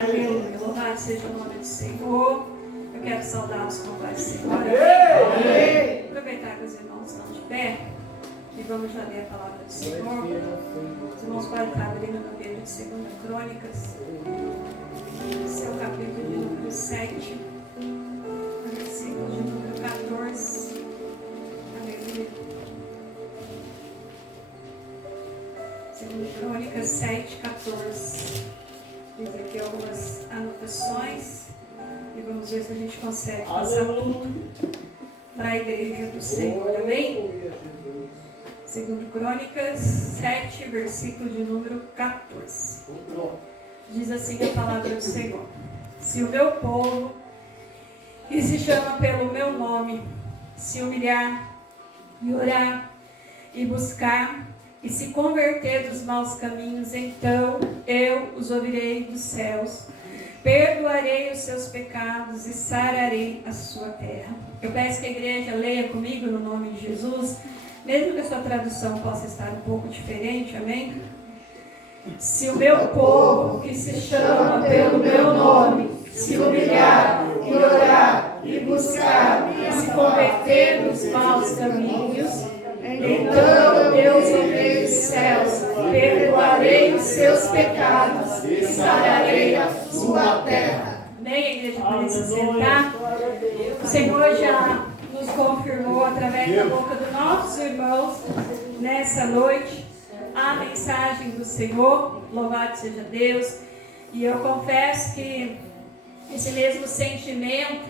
Aleluia, louvado seja o nome do Senhor. Eu quero saudá-los com a paz do Senhor. Amém. Aproveitar que os irmãos estão de pé e vamos já ler a palavra do Senhor. Os irmãos podem estar abrindo no livro de 2 Crônicas, seu capítulo de número 7, versículo de número 14. Aleluia. 2 Crônicas 7, 14. Fiz aqui algumas anotações e vamos ver se a gente consegue passar tudo para a igreja do Senhor, amém? 2 Crônicas 7, versículo de número 14. Diz assim a palavra do Senhor: se o meu povo, que se chama pelo meu nome, se humilhar e orar e buscar e se converter dos maus caminhos, então eu os ouvirei dos céus, perdoarei os seus pecados e sararei a sua terra. Eu peço que a igreja leia comigo no nome de Jesus, mesmo que a sua tradução possa estar um pouco diferente, amém? Se o meu povo, que se chama pelo meu nome, se humilhar e orar e buscar e se converter dos maus caminhos, então eu os ouvirei dos céus, perdoarei os seus pecados e sararei a sua terra. Amém, a igreja pode se sentar. O Senhor já nos confirmou através da boca dos nossos irmãos nessa noite a mensagem do Senhor. Louvado seja Deus. E eu confesso que esse mesmo sentimento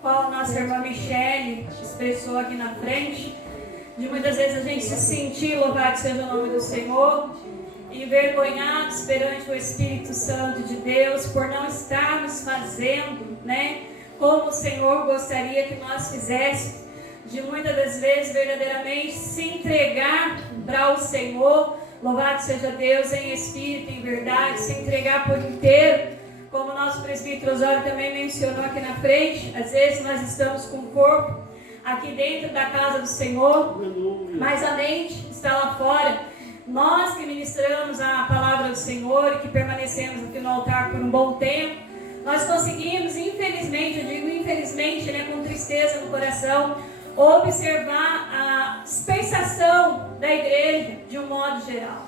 qual a nossa irmã Michele expressou aqui na frente, de muitas vezes a gente se sentir, louvado seja o nome do Senhor, envergonhados perante o Espírito Santo de Deus por não estarmos fazendo, como o Senhor gostaria que nós fizéssemos, de muitas das vezes verdadeiramente se entregar para o Senhor, louvado seja Deus, em espírito e em verdade, se entregar por inteiro, como o nosso presbítero Osório também mencionou aqui na frente. Às vezes nós estamos com o corpo aqui dentro da casa do Senhor, mas a mente está lá fora. Nós que ministramos a palavra do Senhor e que permanecemos aqui no altar por um bom tempo, nós conseguimos, infelizmente, eu digo infelizmente, com tristeza no coração, observar a dispersação da igreja de um modo geral,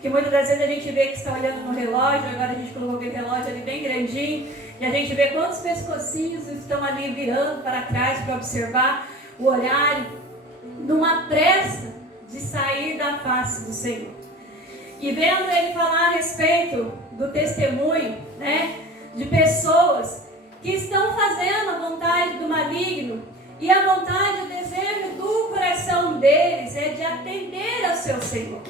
que muitas das vezes a gente vê que está olhando no relógio. Agora a gente colocou aquele relógio ali bem grandinho, e a gente vê quantos pescocinhos estão ali virando para trás para observar o horário, numa pressa de sair da face do Senhor. E vendo ele falar a respeito do testemunho, de pessoas que estão fazendo a vontade do maligno, e a vontade, o desejo do coração deles é de atender ao seu Senhor,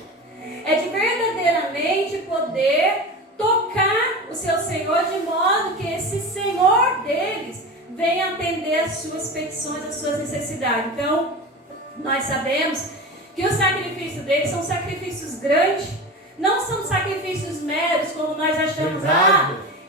é de verdadeiramente poder tocar o seu Senhor, de modo que esse Senhor deles venha atender as suas petições, as suas necessidades. Então, nós sabemos que os sacrifícios deles são sacrifícios grandes, não são sacrifícios meros, como nós achamos.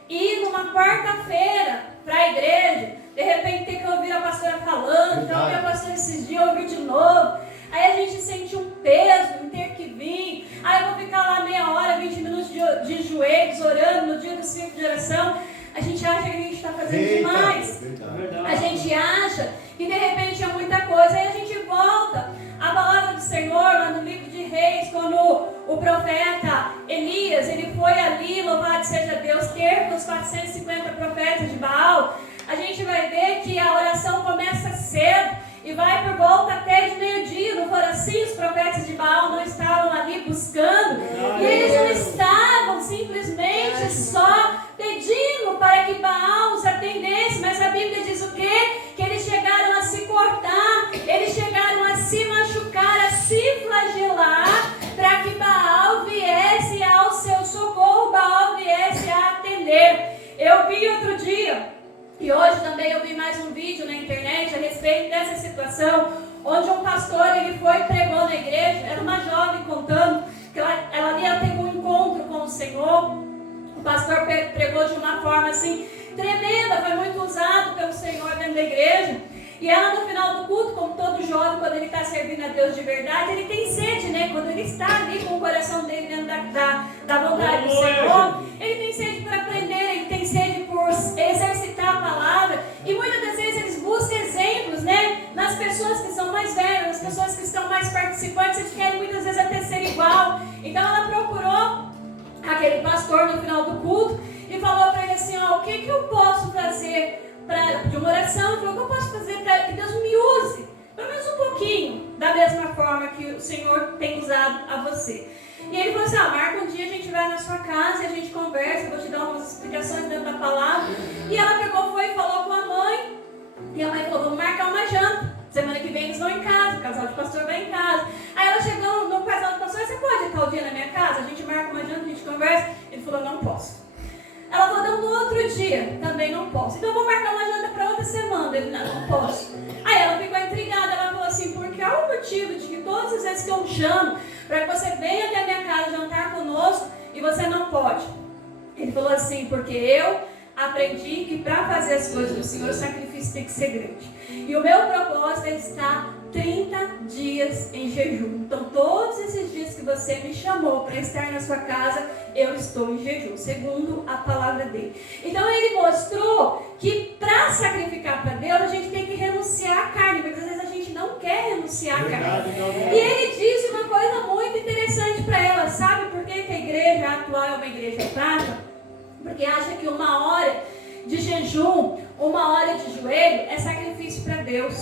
Ir numa quarta-feira para a igreja, de repente ter que ouvir a pastora falando, então a pastora esses dias ouvir de novo, aí a gente sente um peso em ter que vir, aí eu vou ficar lá meia hora, 20 minutos de joelhos, orando no dia do ciclo de oração. A gente acha que a gente está fazendo demais, a gente acha que de repente é muita coisa, aí a gente volta à palavra do Senhor, lá no livro de Reis, quando o profeta Elias, ele foi ali, louvado seja Deus, ter com os 450 profetas de Baal. A gente vai ver que a oração começa cedo e vai por volta até de meio-dia. Não foram assim? Os profetas de Baal não estavam ali buscando, e eles não estavam simplesmente só pedindo para que Baal os atendesse, mas a Bíblia diz o quê? Que eles chegaram a se cortar, eles chegaram a se machucar, a se flagelar, para que Baal viesse ao seu socorro, Baal viesse a atender. Eu vi outro dia, e hoje também eu vi mais um vídeo na internet a respeito dessa situação, onde um pastor, ele foi e pregou na igreja. Era uma jovem contando que ela teve um encontro com o Senhor. O pastor pregou de uma forma assim tremenda, foi muito usado pelo Senhor dentro da igreja. E ela, no final do culto, como todo jovem, quando ele está servindo a Deus de verdade, ele tem sede, quando ele está ali com o coração dele dentro da vontade do Senhor, ele tem sede para aprender participantes, eles querem muitas vezes até ser igual. Então ela procurou aquele pastor no final do culto e falou para ele assim, ó, o que eu posso fazer de uma oração, falou, o que eu posso fazer para que Deus me use, pelo menos um pouquinho, da mesma forma que o Senhor tem usado a você. E ele falou assim, marca um dia, a gente vai na sua casa e a gente conversa, eu vou te dar umas explicações dentro da palavra. E ela pegou, foi e falou com a mãe, e a mãe falou, vamos marcar uma janta, semana que vem eles vão em casa, o casal de pastor vai em casa. Aí ela chegou no casal de pastor, você pode ir tal dia na minha casa? A gente marca uma janta, a gente conversa. Ele falou, não posso. Ela falou, não, no outro dia, também não posso. Então eu vou marcar uma janta para outra semana. Ele, não posso. Aí ela ficou intrigada, ela falou assim, porque há um motivo de que todas as vezes que eu chamo para que você venha até a minha casa jantar conosco e você não pode. Ele falou assim, porque eu aprendi que para fazer as coisas do Senhor, o sacrifício tem que ser grande. E o meu propósito é estar 30 dias em jejum. Então, todos esses dias que você me chamou para estar na sua casa, eu estou em jejum, segundo a palavra dele. Então, ele mostrou que para sacrificar para Deus, a gente tem que renunciar à carne, porque às vezes a gente não quer renunciar à carne. E ele disse uma coisa muito interessante para ela, sabe por que a igreja atual é uma igreja fraca? Porque acha que uma hora de jejum, uma hora de joelho é sacrifício para Deus.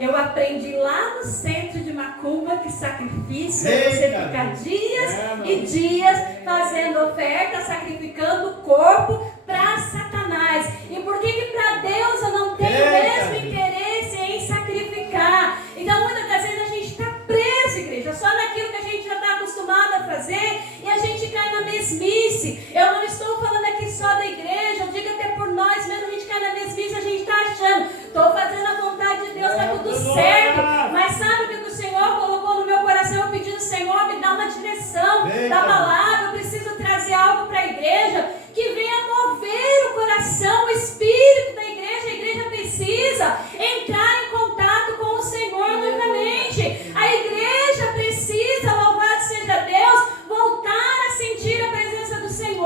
Eu aprendi lá no centro de Macumba que sacrifício é você ficar dias e dias fazendo oferta, sacrificando o corpo para Satanás. E por que para Deus eu não tenho o mesmo interesse em sacrificar? Então muitas das vezes a gente está preso, igreja, só naquilo que a gente já está acostumado a fazer e a gente cai na mesmice. Eu não estou falando aqui só da igreja, eu digo até por nós mesmo, a gente cai na mesmice, a gente está achando, estou fazendo a vontade de Deus, está tudo certo. Mas sabe o que o Senhor colocou no meu coração? Eu pedindo, Senhor, me dá uma direção da palavra, eu preciso trazer algo para a igreja que venha mover o coração, o espírito da igreja. A igreja precisa entrar em contato com o Senhor novamente. A igreja precisa, louvado seja Deus, voltar a sentir a presença do Senhor.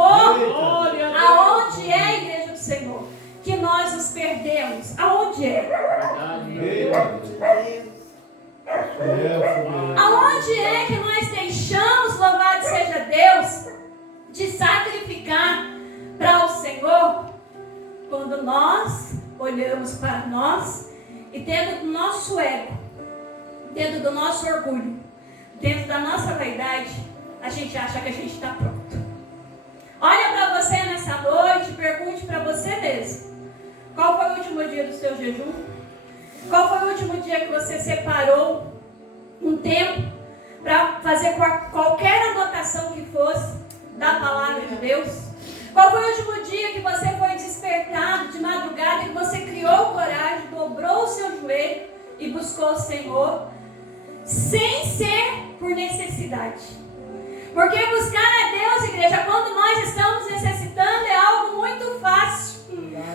Aonde é a igreja do Senhor? Que nós nos perdemos. Aonde é? Aonde é que nós deixamos, louvado seja Deus, de sacrificar para o Senhor? Quando nós olhamos para nós e dentro do nosso ego, dentro do nosso orgulho, dentro da nossa vaidade, a gente acha que a gente está pronto. Olha para você nessa noite e pergunte para você mesmo. Qual foi o último dia do seu jejum? Qual foi o último dia que você separou um tempo para fazer qualquer anotação que fosse da palavra de Deus? Qual foi o último dia que você foi despertado de madrugada e que você criou coragem, dobrou o seu joelho e buscou o Senhor, sem ser por necessidade? Porque buscar a Deus, igreja, quando nós estamos necessitando, é algo muito fácil.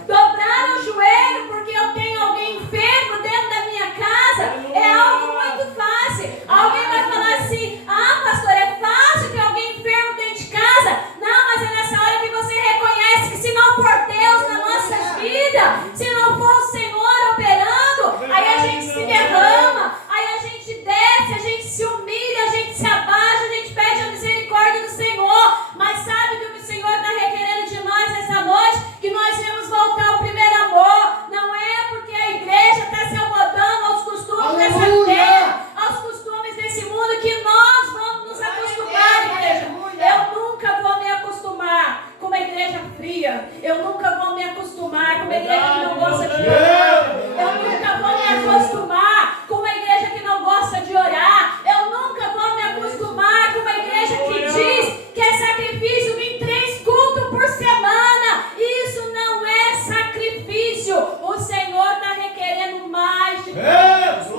Dobrar o joelho porque eu tenho alguém enfermo dentro da minha casa é algo muito fácil. Alguém vai falar assim, pastor, é fácil ter alguém enfermo dentro de casa. Não, mas é nessa hora que você reconhece que se não for Deus na nossa vida, se não for o Senhor operando, aí a gente se derrama, aí a gente desce, a gente se humilha, a gente se abaixa, a gente pede a misericórdia do Senhor. Mas sabe o que o Senhor está requerendo de nós nessa noite? Que nós vamos voltar ao primeiro amor. Não é porque a igreja está se amodando aos costumes dessa terra, aos costumes desse mundo, que nós vamos nos acostumar, igreja. Eu nunca vou me acostumar com uma igreja fria. Eu nunca vou me acostumar com uma igreja que não gosta de orar. Eu nunca vou me acostumar com uma igreja que não gosta de orar. Eu nunca vou me acostumar com uma igreja que diz que é sacrifício em 3 cultos por semana. Isso não é sacrifício. O Senhor está requerendo mais de nós.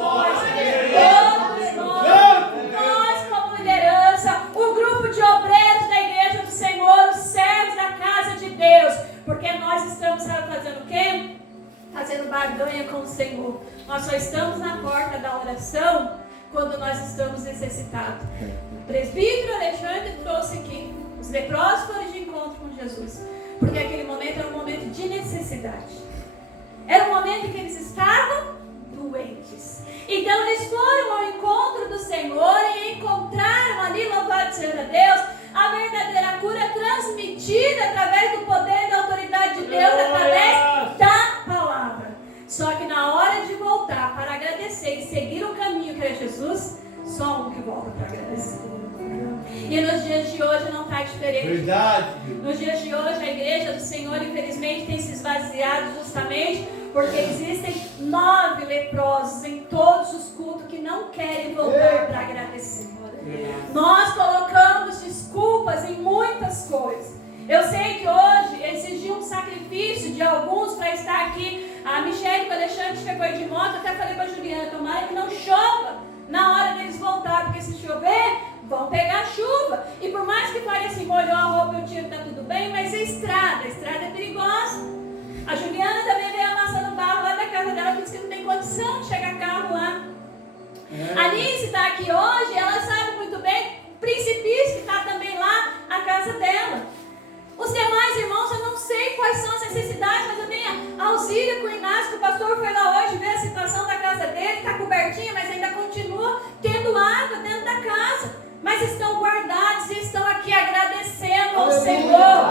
Nós como liderança, o grupo de obreiros da igreja do Senhor, os servos da casa de Deus. Porque nós estamos fazendo o quê? Fazendo barganha com o Senhor. Nós só estamos na porta da oração quando nós estamos necessitados. O presbítero Alexandre trouxe aqui, os leprosos foram de encontro com Jesus, porque aquele momento era um momento de necessidade. Era um momento em que eles estavam doentes. Então eles foram ao encontro do Senhor Deus, a verdadeira cura é transmitida através do poder e da autoridade de Deus, através da palavra. Só que na hora de voltar para agradecer e seguir o caminho que é Jesus, só um que volta para agradecer. E nos dias de hoje não está diferente. Verdade. Nos dias de hoje a igreja do Senhor infelizmente tem se esvaziado justamente porque existem 9 leprosos em todos os cultos que não querem voltar para agradecer. Nós colocamos desculpas em muitas coisas. Eu sei que hoje exigiu um sacrifício de alguns para estar aqui. A Michelle, quando o Alexandre chegou de moto, até falei para a Juliana, tomara que não chova na hora deles voltar, porque se chover, vão pegar chuva. E por mais que fale assim, molhou a roupa e o tiro, tá tudo bem, mas a estrada é perigosa. A Juliana também veio amassando barro lá da casa dela, que disse que não tem condição de chegar carro lá. A Alice está aqui hoje, ela sabe muito bem o precipício que está também lá, a casa dela. Os demais irmãos, eu não sei quais são as necessidades, mas eu tenho auxílio com o Inácio, que o pastor foi lá hoje ver a situação da casa dele, está cobertinha, mas ainda continua tendo água dentro da casa. Mas estão guardados e estão aqui agradecendo ao Senhor.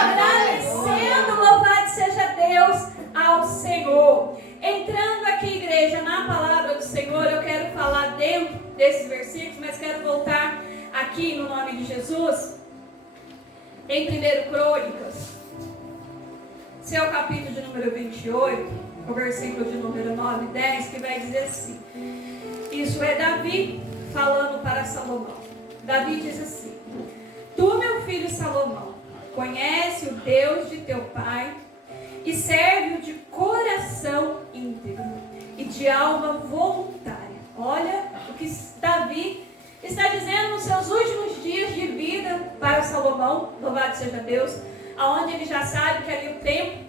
Agradecendo, louvado seja Deus, ao Senhor. Entrando aqui, igreja, na palavra do Senhor, eu quero falar dentro desses versículos, mas quero voltar aqui no nome de Jesus. Em 1 Crônicas, seu capítulo de número 28, o versículo de número 9 e 10, que vai dizer assim. Isso é Davi falando para Salomão. Davi diz assim: Tu, meu filho Salomão, conhece o Deus de teu pai e serve-o de coração íntegro e de alma voluntária. Olha o que Davi está dizendo nos seus últimos dias de vida para Salomão, louvado seja Deus, aonde ele já sabe que ali o templo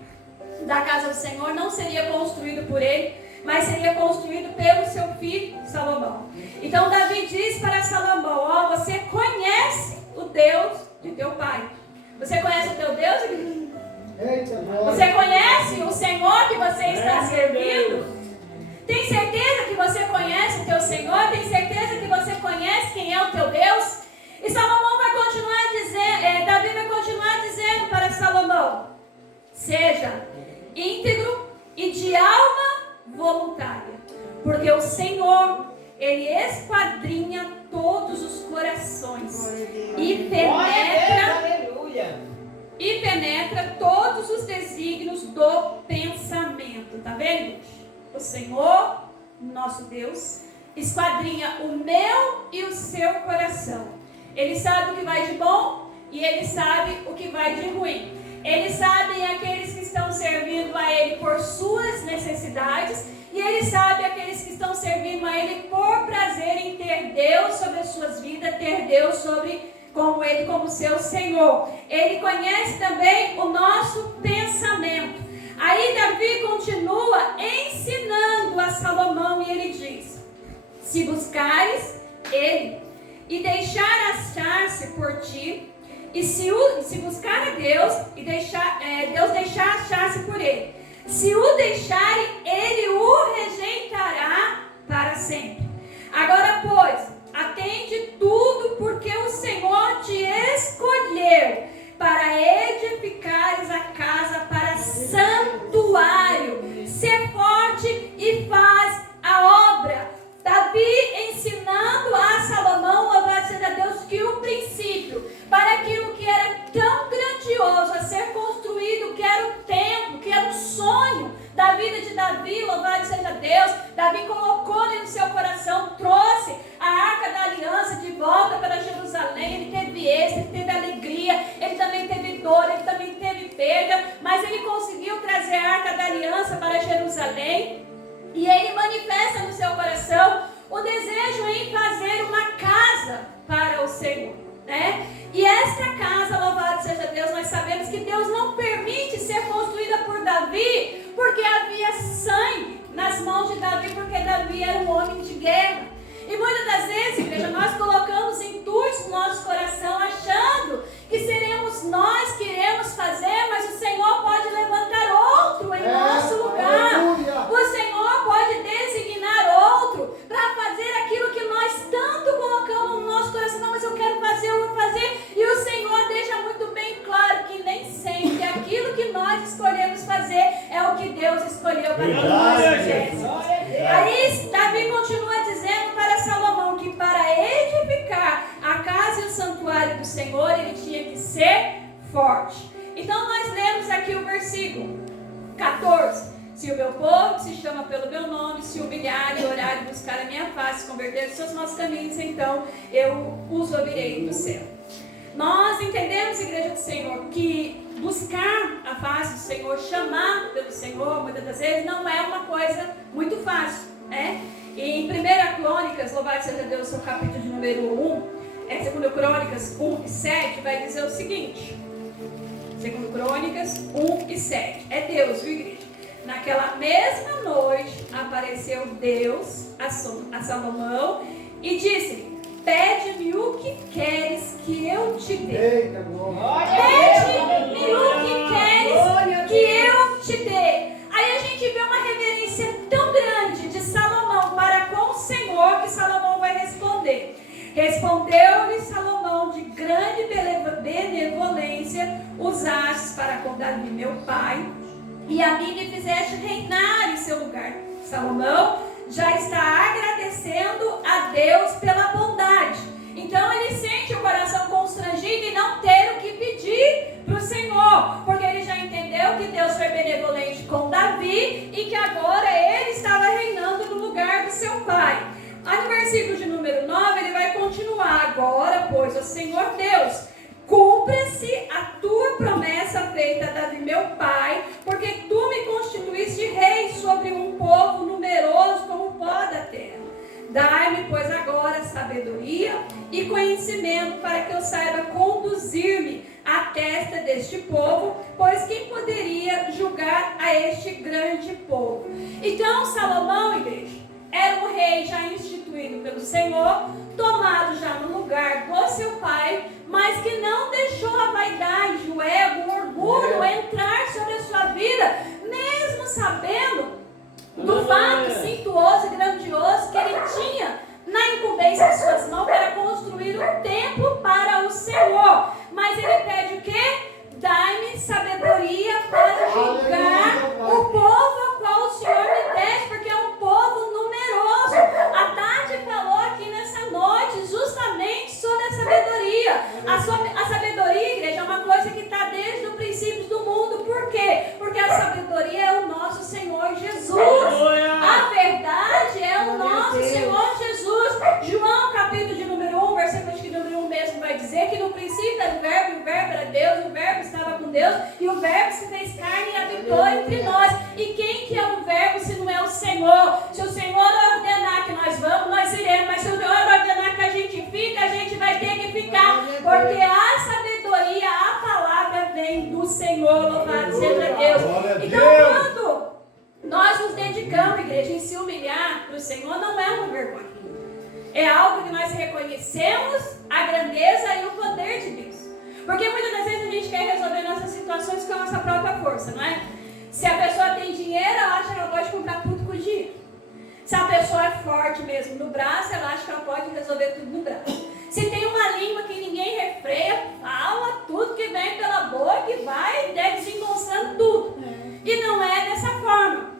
da casa do Senhor não seria construído por ele, mas seria construído pelo seu filho Salomão. Então Davi diz para Salomão: ó, você conhece o Deus de teu pai. Você conhece o teu Deus? Você conhece o Senhor que você está servindo? Tem certeza que você conhece o teu Senhor? Tem certeza que você conhece quem é o teu Deus? E Salomão vai continuar dizendo, Davi vai continuar dizendo para Salomão: seja íntegro e de alma voluntária, porque o Senhor, Ele esquadrinha todos os corações e penetra todos os desígnios do pensamento. Tá vendo? O Senhor, nosso Deus, esquadrinha o meu e o seu coração. Ele sabe o que vai de bom e Ele sabe o que vai de ruim. Ele sabe aqueles que estão servindo a Ele por suas necessidades e Ele sabe aqueles que estão servindo a Ele por prazer em ter Deus sobre as suas vidas, ter Deus sobre como Ele como seu Senhor. Ele conhece também o nosso pensamento. Aí Davi continua ensinando a Salomão e ele diz: se buscares Ele e deixar achar-se por ti, e se buscar a Deus e Deus deixar achar-se por Ele, se o deixarem, Ele o rejeitará para sempre. Agora, pois, atende tudo, porque o Senhor te escolheu para edificares a casa para santuário. Ser forte e faz a obra. Davi ensinando a Salomão, louvado seja Deus, que o princípio para aquilo que era tão grandioso a ser construído, que era o templo, que era o sonho da vida de Davi, louvado seja Deus, Davi colocou ali no seu coração, trouxe a Arca da Aliança de volta para Jerusalém. Ele teve êxito, ele teve alegria, ele também teve dor, ele também teve perda, mas ele conseguiu trazer a Arca da Aliança para Jerusalém. E ele manifesta no seu coração o desejo em fazer uma casa para o Senhor, né? E esta casa, louvado seja Deus, nós sabemos que Deus não permite ser construída por Davi, porque havia sangue nas mãos de Davi, porque Davi era um homem de guerra. E muitas das vezes, igreja, nós colocamos intuitos no nosso coração, achando que seremos nós que iremos fazer, mas o Senhor pode levantar outro em nosso lugar. O Senhor pode designar outro para fazer aquilo que nós tanto colocamos no nosso coração. Não, mas eu quero fazer escolhemos fazer, é o que Deus escolheu para que nós fizéssemos. Aí Davi continua dizendo para Salomão que para edificar a casa e o santuário do Senhor, ele tinha que ser forte. Então nós lemos aqui o versículo 14. Se o meu povo, que se chama pelo meu nome, se humilhar e orar e buscar a minha face, converter os seus maus caminhos, então eu os ouvirei do céu. Nós entendemos, Igreja do Senhor, que buscar a face do Senhor, chamar pelo Senhor, muitas das vezes, não é uma coisa muito fácil, né? E em 1 Crônicas, louvado seja Deus, seu capítulo de número 1, 2 Crônicas 1 e 7, vai dizer o seguinte, 2 Crônicas 1 e 7, é Deus, viu, igreja? Naquela mesma noite apareceu Deus a Salomão e disse: pede-me o que queres que eu te dê. Pede-me o que queres que eu te dê. Aí a gente vê uma reverência tão grande de Salomão para com o Senhor que Salomão vai responder. Respondeu-lhe Salomão: de grande benevolência usastes para com Davi meu pai, e a mim me fizeste reinar em seu lugar. Salomão já está agradecendo a Deus pela bondade. Então ele sente o coração constrangido em não ter o que pedir para o Senhor, porque ele já entendeu que Deus foi benevolente com Davi e que agora ele estava reinando no lugar do seu pai. Aí no versículo de número 9 ele vai continuar: agora, pois, ó Senhor Deus, cumpra-se a tua promessa feita a Davi meu pai, porque tu me constituíste rei sobre um povo numeroso como o pó da terra. Dai-me, pois, agora sabedoria e conhecimento para que eu saiba conduzir-me à testa deste povo, pois quem poderia julgar a este grande povo? Então Salomão, igreja, era um rei já instituído pelo Senhor, tomado já no lugar do seu pai, mas que não deixou a vaidade, o ego, o orgulho entrar sobre a sua vida, mesmo sabendo do fato suntuoso e grandioso que ele tinha na incumbência de suas mãos, que era construir um templo para o Senhor. Mas ele pede o quê? Dai-me sabedoria para julgar o povo ao qual o Senhor me deste, porque é um povo numeroso. A Tati falou aqui nessa noite justamente sobre a sabedoria. A sabedoria, igreja, é uma coisa que está desde o princípio do mundo. Por quê? Porque a sabedoria é o nosso Senhor Jesus. A verdade é o nosso Senhor Jesus. João, capítulo de número 1, versículo de número 1 mesmo, vai dizer que no princípio era o verbo, e o verbo era Deus, e o verbo estava com Deus, e o verbo se fez carne e habitou entre nós. E quem que é o verbo se não é o Senhor? Se o Senhor ordenar que nós vamos, nós iremos, mas se o Senhor ordenar que a gente fica, a gente vai ter que ficar, porque a sabedoria, a palavra vem do Senhor, louvado seja Deus. Então quando nós nos dedicamos, igreja, em se humilhar para o Senhor, não é uma vergonha. É algo que nós reconhecemos a grandeza e o poder de Deus. Porque muitas das vezes a gente quer resolver nossas situações com a nossa própria força, não é? Se a pessoa tem dinheiro, ela acha que ela pode comprar tudo com dinheiro. Se a pessoa é forte mesmo no braço, ela acha que ela pode resolver tudo no braço. Se tem uma língua que ninguém refreia, fala tudo que vem pela boca e vai desengonçando tudo. E não é dessa forma.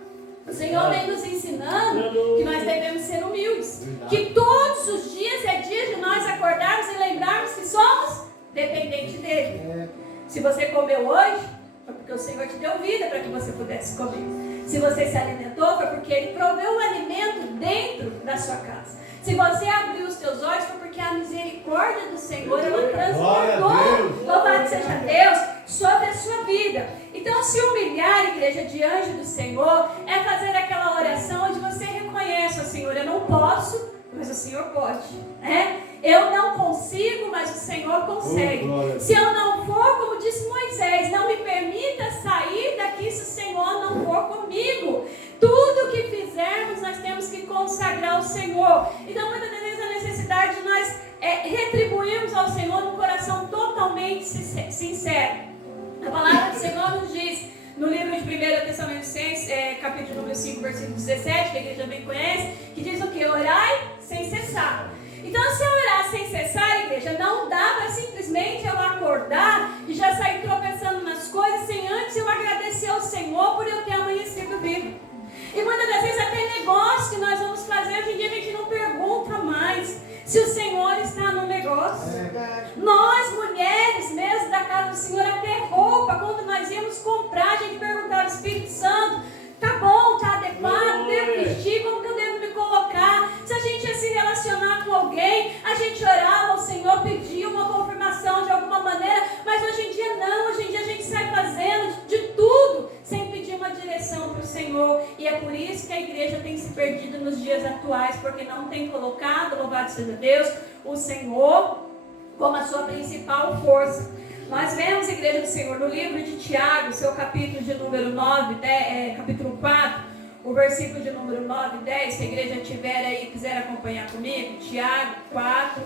O Senhor vem nos ensinando que nós devemos ser humildes. Que todos os dias é dia de nós acordarmos e lembrarmos que somos dependentes dele. Se você comeu hoje, foi porque o Senhor te deu vida para que você pudesse comer. Se você se alimentou, foi porque ele proveu o alimento dentro da sua casa. Se você abriu os teus olhos, foi porque a misericórdia do Senhor, ela transbordou, louvado seja Deus, sobre a sua vida. Então, se humilhar, igreja, diante do Senhor, é fazer aquela oração onde você reconhece: ó Senhor, eu não posso, mas o Senhor pode, né? Eu não consigo, mas o Senhor consegue. Se eu não for, como disse Moisés, não me permita sair daqui se o Senhor não for comigo. Tudo que fizermos, nós temos que consagrar ao Senhor. Então, muitas vezes, a necessidade de nós retribuirmos ao Senhor num coração totalmente sincero. A palavra do Senhor nos diz, no livro de 1 Tessalonicenses, capítulo número 5, versículo 17, que a igreja bem conhece, que diz o que? Orai sem cessar. Então, se eu orar sem cessar, igreja, não dá para simplesmente eu acordar e já sair tropeçando nas coisas sem antes eu agradecer Senhor por eu ter amanhecido vivo. E muitas das vezes até negócio que nós vamos fazer, hoje em dia a gente não pergunta mais se o Senhor está no negócio. Nós, mulheres mesmo da casa do Senhor, até roupa, quando nós íamos comprar, a gente perguntava ao Espírito Santo, tá bom, tá adequado, devo vestir, como que eu devo me colocar? Se a gente ia se relacionar com alguém, a gente orava ao Senhor, pedia uma confirmação de alguma maneira, mas hoje em dia não, hoje em dia a gente sai fazendo de tudo, sem pedir uma direção para o Senhor. E é por isso que a igreja tem se perdido nos dias atuais, porque não tem colocado, louvado seja Deus, o Senhor como a sua principal força. Nós vemos, Igreja do Senhor, no livro de Tiago, seu capítulo de número 9, capítulo 4, o versículo de número 9 e 10, se a igreja tiver aí e quiser acompanhar comigo, Tiago 4,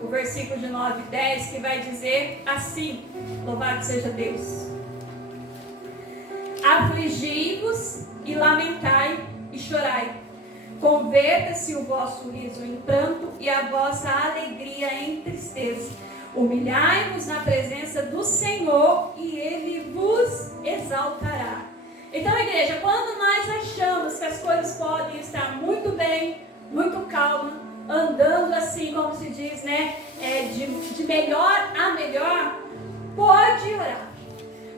o versículo de 9 e 10, que vai dizer assim, louvado seja Deus: afligi-vos e lamentai e chorai, converta-se o vosso riso em pranto e a vossa alegria em tristeza. Humilhai-vos na presença do Senhor e Ele vos exaltará. Então, igreja, quando nós achamos que as coisas podem estar muito bem, muito calma, andando assim, como se diz, né, de melhor a melhor, pode orar.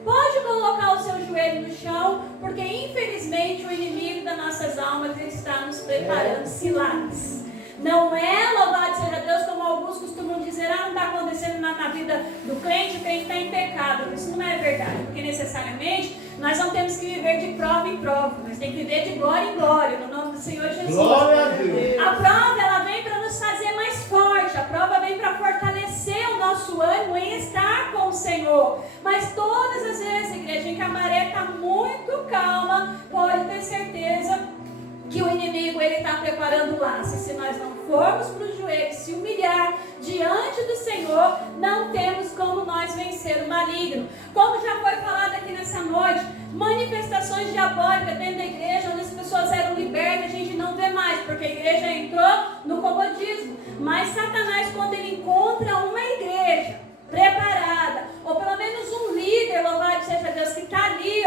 Pode colocar o seu joelho no chão, porque infelizmente o inimigo das nossas almas está nos preparando ciladas. Não é, louvado seja Deus, como alguns costumam dizer, não está acontecendo na vida do crente, o crente está em pecado. Isso não é verdade, porque necessariamente nós não temos que viver de prova em prova, nós temos que viver de glória em glória, no nome do Senhor Jesus. Glória a Deus. A prova, ela vem para nos fazer mais forte, a prova vem para fortalecer o nosso ânimo em estar com o Senhor. Mas todas as vezes, igreja, em que a maré está muito calma, pode ter certeza que o inimigo ele está preparando laços. Se nós não formos para os joelhos, se humilhar diante do Senhor, não temos como nós vencer o maligno. Como já foi falado aqui nessa noite, manifestações diabólicas dentro da igreja, onde as pessoas eram libertas, a gente não vê mais, porque a igreja entrou no comodismo. Mas Satanás, quando ele encontra uma igreja preparada, ou pelo menos um líder, louvado seja Deus, que está ali,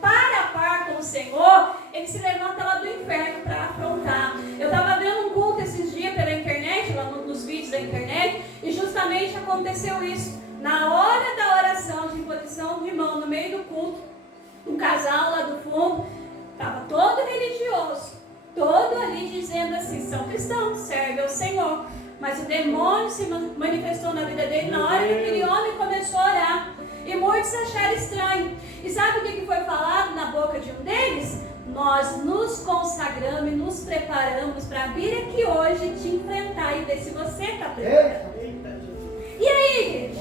para a par com o Senhor, ele se levanta lá do inferno para afrontar. Eu estava vendo um culto esses dias pela internet, lá nos vídeos da internet, e justamente aconteceu isso. Na hora da oração de imposição de mão, no meio do culto, um casal lá do fundo, estava todo religioso, todo ali dizendo assim, são cristãos, servem ao Senhor. Mas o demônio se manifestou na vida dele na hora que aquele homem começou a orar. E muitos acharam estranho. E sabe o que foi falado na boca de um deles? Nós nos consagramos e nos preparamos para vir aqui hoje te enfrentar e ver se você está preparado. E aí, igreja?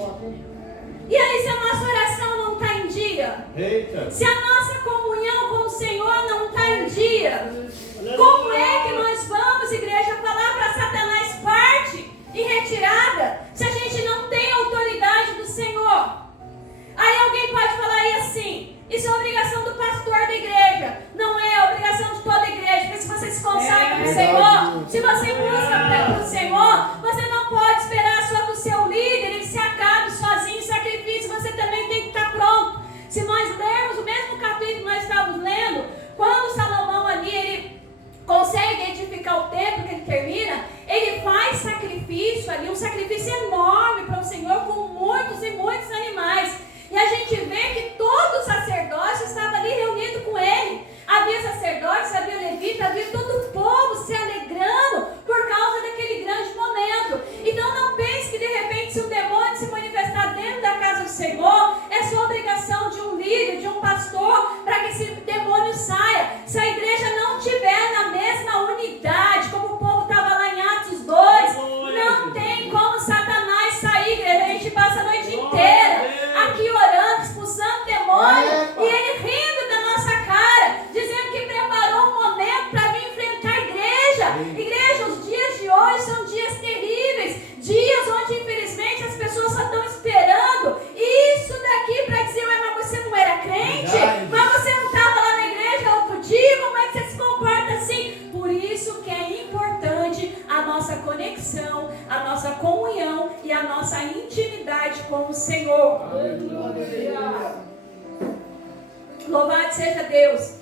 E aí, se a nossa oração não está em dia? Se a nossa comunhão com o Senhor não está em dia? Como é que nós vamos, igreja, falar para Satanás parte e retirada se a gente não tem autoridade do Senhor? Aí alguém pode falar aí assim, isso é obrigação do pastor da igreja. Não é obrigação de toda a igreja, porque se você se consagra no Senhor, se você busca pelo Senhor, você não pode esperar só do seu líder, ele se acabe sozinho em sacrifício, você também tem que estar pronto. Se nós lermos o mesmo capítulo que nós estávamos lendo, quando Salomão ali, ele consegue edificar o templo que ele termina, ele faz sacrifício ali, um sacrifício enorme para o Senhor, com muitos e muitos animais. E a gente vê que todo o sacerdócio estava ali reunido com ele. Havia sacerdotes, havia levita, havia todo o povo se alegrando por causa daquele grande momento. Então não pense que de repente se o demônio se manifestar dentro da casa do Senhor, é só obrigação de um líder, de um pastor, para que esse demônio saia. Se a igreja não tiver na mesma unidade, como o povo estava lá em Atos 2, não tem como Satanás sair, igreja. A gente passa a noite inteira aqui orando, expulsando demônio, e ele rindo da nossa cara, dizendo que preparou um momento para vir enfrentar a igreja. Igreja, os dias de hoje são dias terríveis, dias onde infelizmente as pessoas só estão esperando isso daqui para dizer, mas você não era crente? Mas você não estava lá na igreja outro dia? Como é que você se comporta assim? Por isso que é importante a nossa conexão, a nossa comunhão e a nossa intimidade com o Senhor. Louvado seja Deus.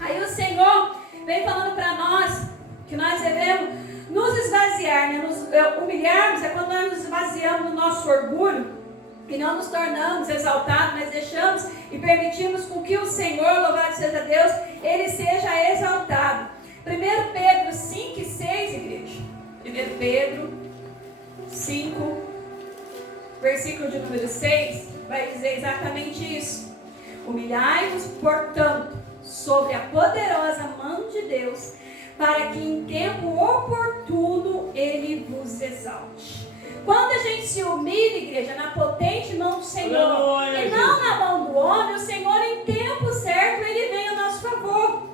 Aí o Senhor vem falando para nós que nós devemos nos esvaziar, né? Nos humilharmos é quando nós nos esvaziamos do nosso orgulho e não nos tornamos exaltados, mas deixamos e permitimos com que o Senhor, louvado seja Deus, Ele seja exaltado. 1 Pedro 5 e 6, igreja. 1 Pedro 5, versículo de número 6, vai dizer exatamente isso. Humilhai-vos, portanto, sobre a poderosa mão de Deus, para que em tempo oportuno Ele vos exalte. Quando a gente se humilha, igreja, na potente mão do Senhor, e não na mão do homem, o Senhor em tempo certo, Ele vem a nosso favor.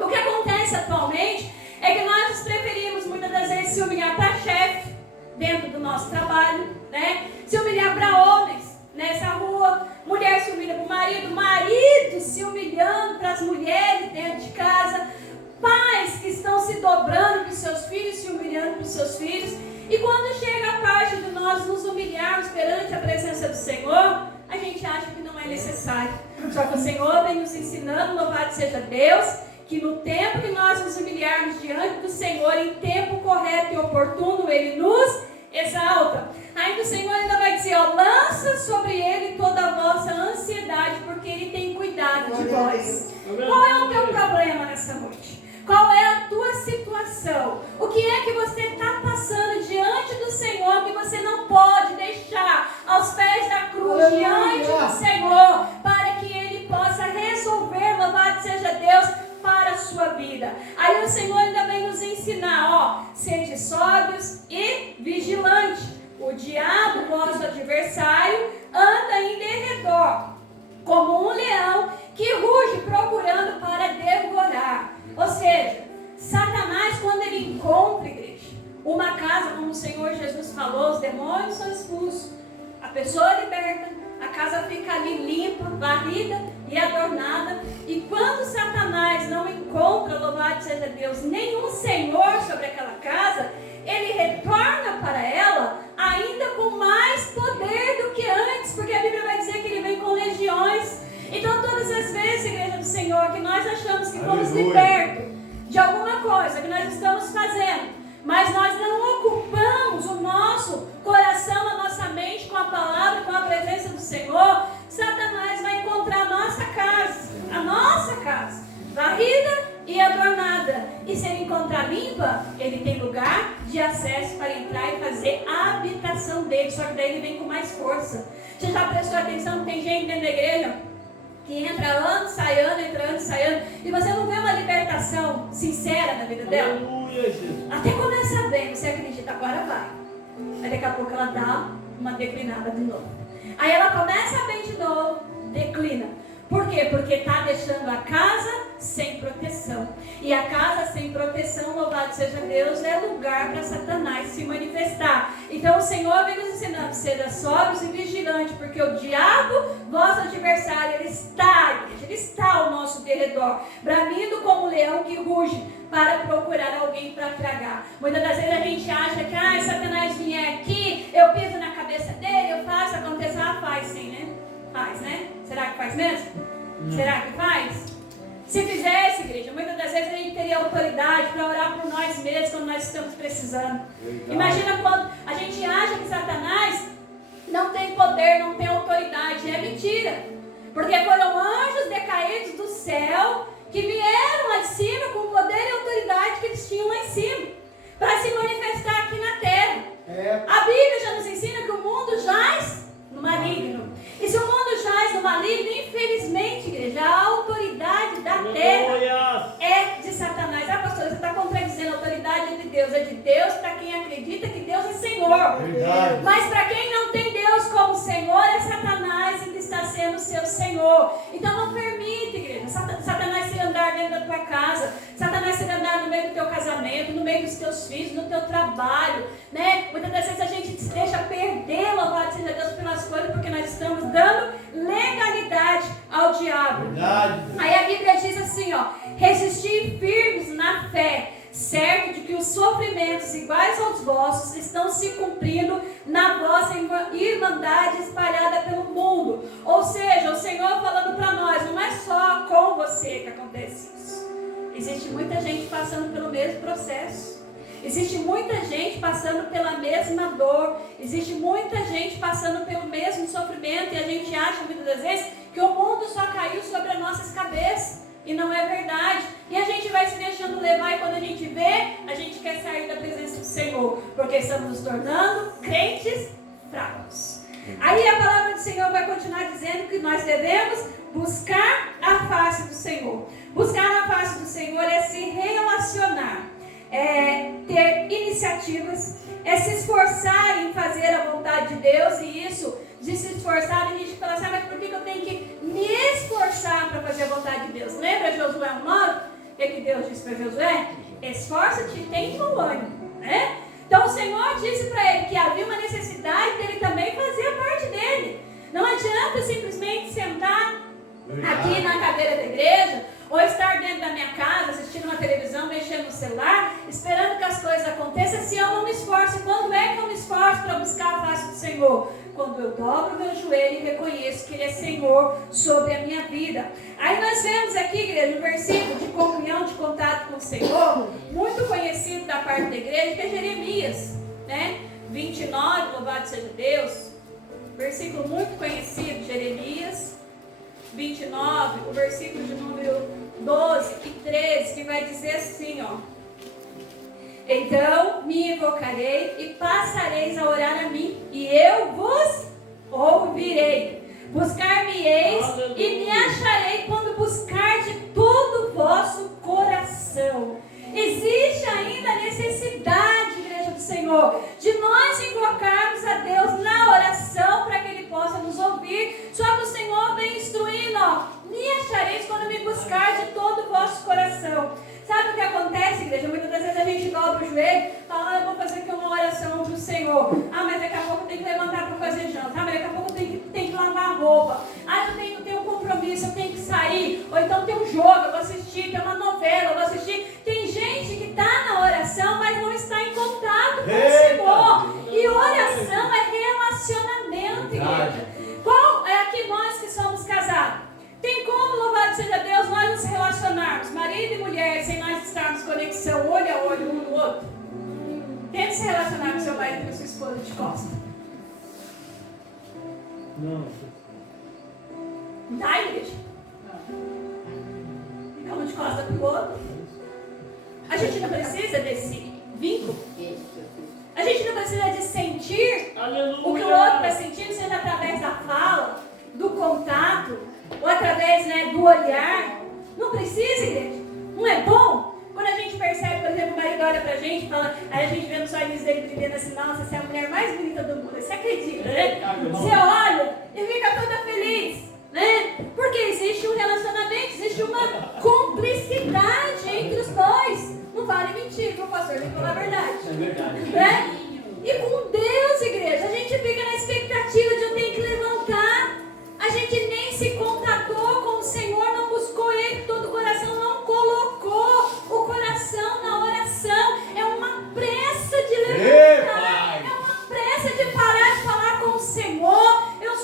O que acontece atualmente é que nós preferimos muitas das vezes se humilhar para chefe, dentro do nosso trabalho, né? Se humilhar para homens, nessa rua, mulher se humilha para o marido se humilhando para as mulheres dentro de casa, pais que estão se dobrando para os seus filhos, se humilhando para os seus filhos. E quando chega a parte de nós nos humilharmos perante a presença do Senhor, a gente acha que não é necessário. Só que o Senhor vem nos ensinando, louvado seja Deus, que no tempo que nós nos humilharmos diante do Senhor, em tempo correto e oportuno, Ele nos exalta. Ainda o Senhor ainda vai dizer, ó, lança sobre Ele toda a vossa ansiedade, porque Ele tem cuidado de vós. Qual é o teu problema nessa noite? Qual é a tua situação? O que é que você está passando diante do Senhor que você não pode deixar aos pés da cruz, diante do Senhor, para que Ele possa resolver, louvado seja Deus, para a sua vida. Aí o Senhor ainda vem nos ensinar, ó, sede sóbrios e vigilantes. O diabo, nosso adversário, anda em derredor, como um leão que ruge procurando para devorar. Ou seja, Satanás, quando ele encontra, igreja, uma casa, como o Senhor Jesus falou, os demônios são expulsos, a pessoa liberta, a casa fica ali limpa, varrida e adornada. E quando Satanás não encontra, louvado seja Deus, nenhum senhor sobre aquela casa, ele retorna para ela ainda com mais poder do que antes, porque a Bíblia vai dizer que ele vem com legiões. Então todas as vezes, igreja do Senhor, que nós achamos que fomos libertos de alguma coisa que nós estamos fazendo, mas nós não ocupamos o nosso coração, a nossa mente com a palavra, com a presença do Senhor, Satanás vai encontrar a nossa casa, varrida e adornada. E se ele encontrar limpa, ele tem lugar de acesso para entrar e fazer a habitação dele, só que daí ele vem com mais força. Você já prestou atenção que tem gente dentro da igreja que entra ano, sai ano, entra ano, sai ano, e você não vê uma libertação sincera na vida dela? Aleluia, Jesus. Até começa bem, você acredita, agora vai. Aí daqui a pouco ela dá uma declinada de novo. Aí ela começa bem de novo, declina. Por quê? Porque está deixando a casa sem proteção. E a casa sem proteção, louvado seja Deus, é lugar para Satanás se manifestar. Então o Senhor vem nos ensinando, seja sóbrios e vigilantes, porque o diabo, vosso adversário, ele está ao nosso derredor, bramindo como um leão que ruge para procurar alguém para tragar. Muitas das vezes a gente acha que, Satanás vier aqui, eu piso na cabeça dele, eu faço acontecer. Faz sim, né? Faz, né? Será que faz mesmo? Será que faz? Se fizesse, igreja, muitas das vezes a gente teria autoridade para orar por nós mesmos quando nós estamos precisando. Legal. Imagina quando a gente acha que Satanás não tem poder, não tem autoridade. É mentira. Porque foram anjos decaídos do céu que vieram lá de cima com o poder e autoridade que eles tinham lá em cima para se manifestar aqui na terra. A Bíblia já nos ensina que o mundo jaz no maligno. E se o mundo jaz no maligno, infelizmente, igreja, a autoridade da terra é de Satanás. Pastor, você está contradizendo, a autoridade é de Deus. É de Deus para quem acredita que Deus é Senhor. Verdade. Mas para quem não tem Deus como Senhor, é Satanás que está sendo seu Senhor. Então não permite, igreja, Satanás se andar dentro da tua casa, Satanás se andar no meio do teu casamento, no meio dos teus filhos, no teu trabalho, né? Muitas das vezes a gente se deixa perder, louvado seja Deus, pelas coisas, porque nós estamos dando legalidade ao diabo. Verdade. Aí a Bíblia diz assim, ó, resistir firmes na fé, certo de que os sofrimentos iguais aos vossos estão se cumprindo na vossa irmandade espalhada pelo mundo. Ou seja, o Senhor falando para nós, não é só acontece isso. Existe muita gente passando pelo mesmo processo. Existe muita gente passando pela mesma dor. Existe muita gente passando pelo mesmo sofrimento. E a gente acha muitas das vezes que o mundo só caiu sobre as nossas cabeças. E não é verdade. E a gente vai se deixando levar. E quando a gente vê, a gente quer sair da presença do Senhor. Porque estamos nos tornando crentes fracos. Aí a palavra do Senhor vai continuar dizendo que nós devemos buscar a face do Senhor. Buscar a face do Senhor é se relacionar, é ter iniciativas, é se esforçar em fazer a vontade de Deus. E isso de se esforçar, a gente fala assim, mas por que eu tenho que me esforçar para fazer a vontade de Deus? Lembra Josué 1:9? O que Deus disse para Josué? Esforça-te e tem bom ânimo, né? Então o Senhor disse para ele que havia uma necessidade dele também fazer a parte dele. Não adianta simplesmente sentar aqui na cadeira da igreja, ou estar dentro da minha casa, assistindo uma televisão, mexendo no celular, esperando que as coisas aconteçam, se eu não me esforço. Quando é que eu me esforço para buscar a face do Senhor? Quando eu dobro meu joelho e reconheço que Ele é Senhor sobre a minha vida. Aí nós vemos aqui, igreja, um versículo de comunhão, de contato com o Senhor, muito conhecido da parte da igreja, que é Jeremias, né? 29, louvado seja Deus. Versículo muito conhecido, Jeremias 29, o versículo de número 12 e 13, que vai dizer assim, ó. Então me invocarei e passareis a orar a mim, e eu vos ouvirei. Buscar-me-eis e me acharei quando buscar de todo o vosso coração. Existe ainda a necessidade, igreja do Senhor, de nós invocarmos a Deus na oração para que Ele possa nos ouvir. Só que o Senhor vem instruindo, ó, me achareis quando me buscar de todo o vosso coração. Sabe o que acontece, igreja? Muitas das vezes a gente dobra o joelho e fala, eu vou fazer aqui uma oração para o Senhor. Mas daqui a pouco eu tenho que levantar para fazer janta. Mas daqui a pouco eu tenho que lavar a roupa. Eu tenho um compromisso, eu tenho que sair. Ou então tem um jogo, eu vou assistir, tem uma novela, eu vou assistir. Tem gente que está na oração, mas não está em contato com o Senhor. E oração é relacionamento, igreja. Qual é aqui nós que somos casados? Tem como, louvado seja Deus, nós nos relacionarmos, marido e mulher, sem nós estarmos conexão, olho a olho, um no outro? Tente se relacionar com seu marido e com sua esposa de costa. Não. Tá, igreja? Fica um de costa pro outro. A gente não precisa desse vínculo. A gente não precisa de sentir o que o outro está sentindo, seja através da fala, do contato, ou através, do olhar. Não precisa, igreja. Não é bom? Quando a gente percebe, por exemplo, o marido olha pra gente e fala, aí a gente vê nos olhos dele brilhando assim, nossa, você é a mulher mais bonita do mundo. Você acredita, né? Você olha e fica toda feliz, né? Porque existe um relacionamento, existe uma cumplicidade entre os dois. Não vale mentir, viu, pastor? Tem que falar a verdade. É verdade. Né? E com Deus, igreja, a gente fica na expectativa de eu ter que levantar. A gente nem se contatou com o Senhor, não buscou Ele, todo o coração, não colocou o coração na oração. É uma pressa de levantar, é uma pressa de parar de falar com o Senhor. Eu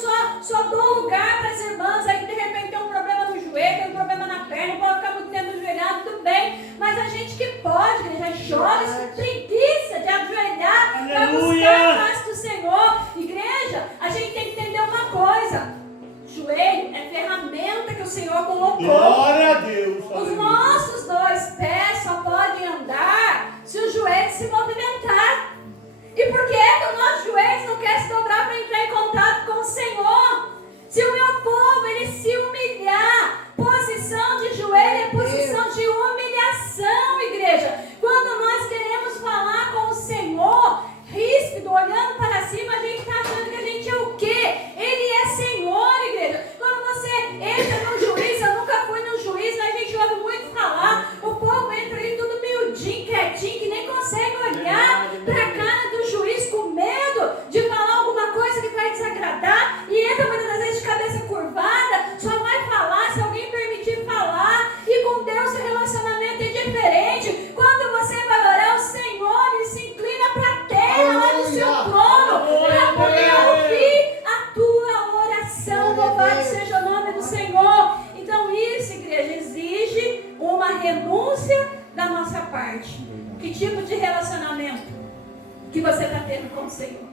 só dou lugar para as irmãs aí que de repente tem um problema no joelho, tem um problema na perna, não pode ficar muito tempo ajoelhado, tudo bem. Mas a gente que pode, igreja, chora, isso preguiça de ajoelhar para buscar a face do Senhor. Igreja, a gente tem que entender uma coisa. Joelho é ferramenta que o Senhor colocou. Glória a Deus. Os nossos dois pés só podem andar se o joelho se movimentar. E por que o nosso joelho não quer se dobrar para entrar em contato com o Senhor? Se o meu povo ele se humilhar, posição de joelho é posição de humilhação, igreja. Quando nós queremos falar com o Senhor, ríspido, olhando para cima, a gente está achando que a gente é o quê? Ele é Senhor, igreja. Quando você entra no juízo, eu nunca fui no parte. Que tipo de relacionamento que você está tendo com o Senhor?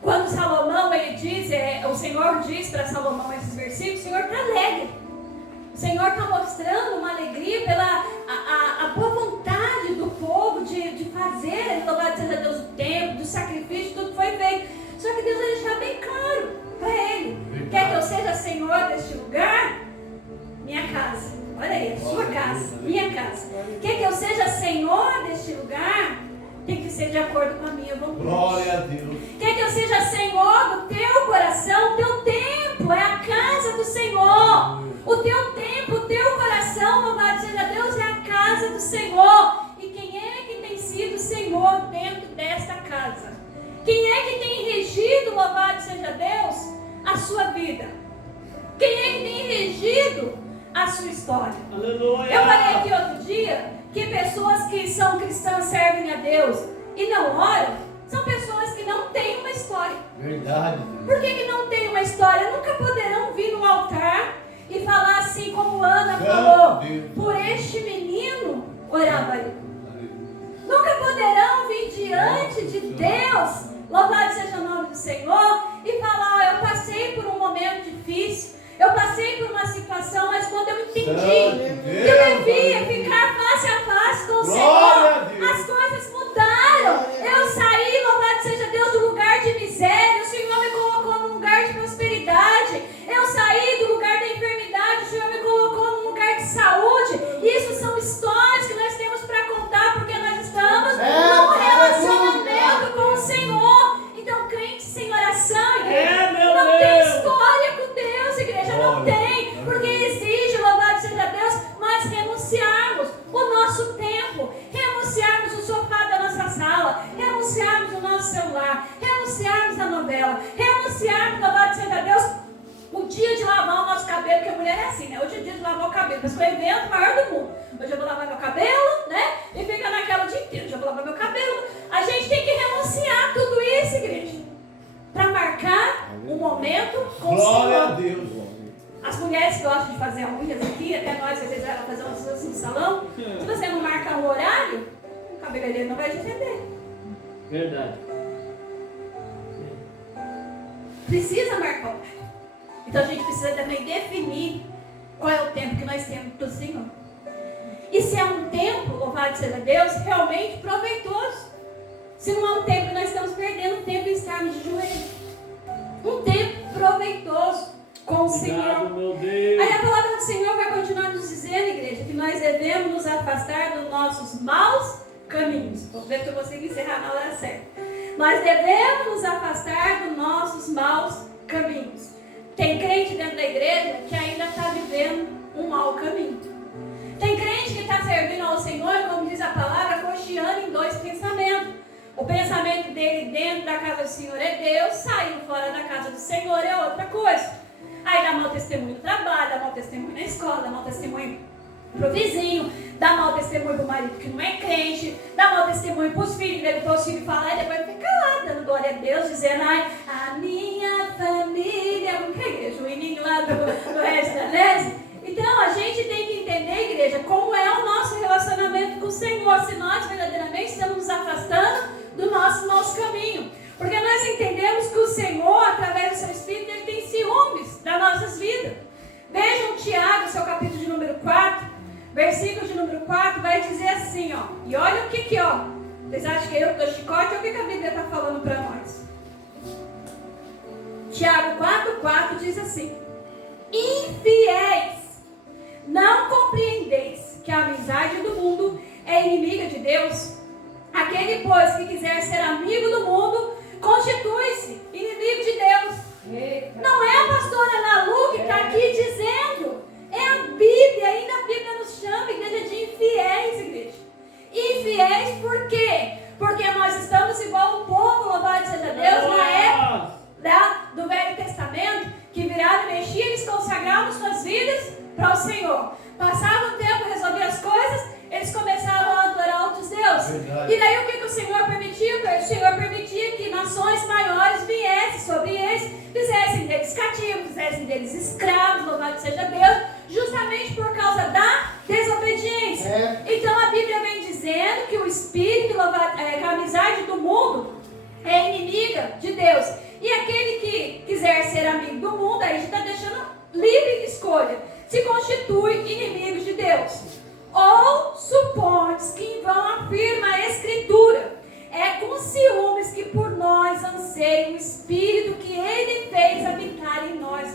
Quando Salomão, ele diz, o Senhor diz para Salomão esses versículos, o Senhor está alegre. O Senhor está mostrando uma alegria pela a boa vontade do povo de fazer, louvado seja Deus, o tempo, do sacrifício, tudo foi feito. Só que Deus vai deixar bem claro para ele. Quer que eu seja Senhor deste lugar? Minha casa. Olha aí, a sua casa, minha casa. Quer que eu seja Senhor deste lugar? Tem que ser de acordo com a minha vontade. Glória a Deus. Quer que eu seja Senhor do teu coração? O teu templo é a casa do Senhor. O teu templo, o teu coração, louvado seja Deus, é a casa do Senhor. E quem é que tem sido Senhor dentro desta casa? Quem é que tem regido, louvado seja Deus, a sua vida? Quem é que tem regido a sua história? Aleluia. Eu falei aqui outro dia que pessoas que são cristãs servem a Deus e não oram, são pessoas que não têm uma história. Verdade. Por que não tem uma história? Nunca poderão vir no altar e falar assim como Ana falou, por este menino orava eu. Nunca poderão vir diante de Deus, louvado seja o nome do Senhor, e falar, eu passei por um momento difícil, eu passei por uma situação, mas quando eu entendi que eu devia ficar face a face com o Senhor, as coisas mudaram. Eu saí, louvado seja Deus, do lugar de miséria, o Senhor me colocou num lugar de prosperidade. Eu saí do lugar da enfermidade, o Senhor me colocou num lugar de saúde. Isso são histórias que nós temos para contar, porque nós estamos num relacionamento com o Senhor. Então, crente sem oração, igreja, não tem história com Deus, igreja, não tem, porque exige, louvado seja Deus, nós renunciarmos o nosso tempo, renunciarmos o sofá da nossa sala, renunciarmos o nosso celular, renunciarmos a novela, renunciarmos, louvado seja Deus, o dia de lavar o nosso cabelo, porque a mulher é assim, né? Hoje é dia de lavar o cabelo, mas foi o evento maior do mundo. Hoje eu vou lavar meu cabelo, né? E fica naquela o dia inteiro, hoje eu vou lavar meu cabelo. A gente tem que renunciar tudo isso, igreja, para marcar um momento com o Senhor. Glória a Deus. As mulheres que gostam de fazer unhas aqui, até nós às vezes vamos fazer umas unhas no salão, se você não marcar um horário, o cabeleireiro não vai te atender. Verdade. Precisa marcar o horário. Então a gente precisa também definir qual é o tempo que nós temos para o Senhor. E se é um tempo, louvado seja Deus, realmente proveitoso. Se não é um tempo que nós estamos perdendo tempo em estarmos de joelho. Um tempo proveitoso com o Senhor. Meu Deus. Aí a palavra do Senhor vai continuar nos dizendo, igreja, que nós devemos nos afastar dos nossos maus caminhos. Vou ver que eu consigo encerrar na hora certa. Nós devemos nos afastar dos nossos maus caminhos. Tem crente dentro da igreja que ainda está vivendo um mau caminho. Tem crente que está servindo ao Senhor, como diz a palavra, cocheando em dois pensamentos. O pensamento dele dentro da casa do Senhor é Deus, saindo fora da casa do Senhor é outra coisa. Aí dá mau testemunho no trabalho, dá mau testemunho na escola, dá mau testemunho pro vizinho, dá mau testemunho pro marido que não é crente, dá mau testemunho pros filhos, dele para os filhos falar e depois fica lá dando glória a Deus, dizendo, ai, a minha família, que igreja, o ininho lá do resto da Nese. Então a gente tem que entender, igreja, como é o nosso relacionamento com o Senhor, se nós verdadeiramente estamos nos afastando do nosso caminho. Porque nós entendemos que o Senhor, através do seu Espírito, ele tem ciúmes das nossas vidas. Vejam Tiago, seu capítulo de número 4, versículo de número 4, vai dizer assim, ó. E olha o que ó. Vocês acham que eu dou chicote ou o que a Bíblia está falando para nós? Tiago 4,4 diz assim: infiéis, não compreendeis que a amizade do mundo é inimiga de Deus? Aquele, pois, que quiser ser amigo do mundo, constitui-se inimigo de Deus. Não é a pastora Ana Lu que está aqui dizendo. É a Bíblia. Ainda a Bíblia nos chama, igreja, de infiéis, igreja. Infiéis por quê? Porque nós estamos igual o povo, louvado seja Deus, na época do Velho Testamento, que virava e mexia, eles consagravam suas vidas para o Senhor. Passavam o tempo, resolviam as coisas, eles começavam a adorar outros deuses. Verdade. E daí o que o Senhor permitia? O Senhor permitia que nações maiores viessem sobre eles, fizessem deles cativos, fizessem deles escravos, louvado seja Deus, justamente por causa da desobediência. Então a Bíblia vem dizendo a amizade do mundo é inimiga de Deus. E aquele que quiser ser amigo do mundo, aí a gente está deixando livre escolha, se constitui inimigo de Deus. Ou supontes que em vão afirma a Escritura, é com ciúmes que por nós anseia o Espírito que Ele fez habitar em nós.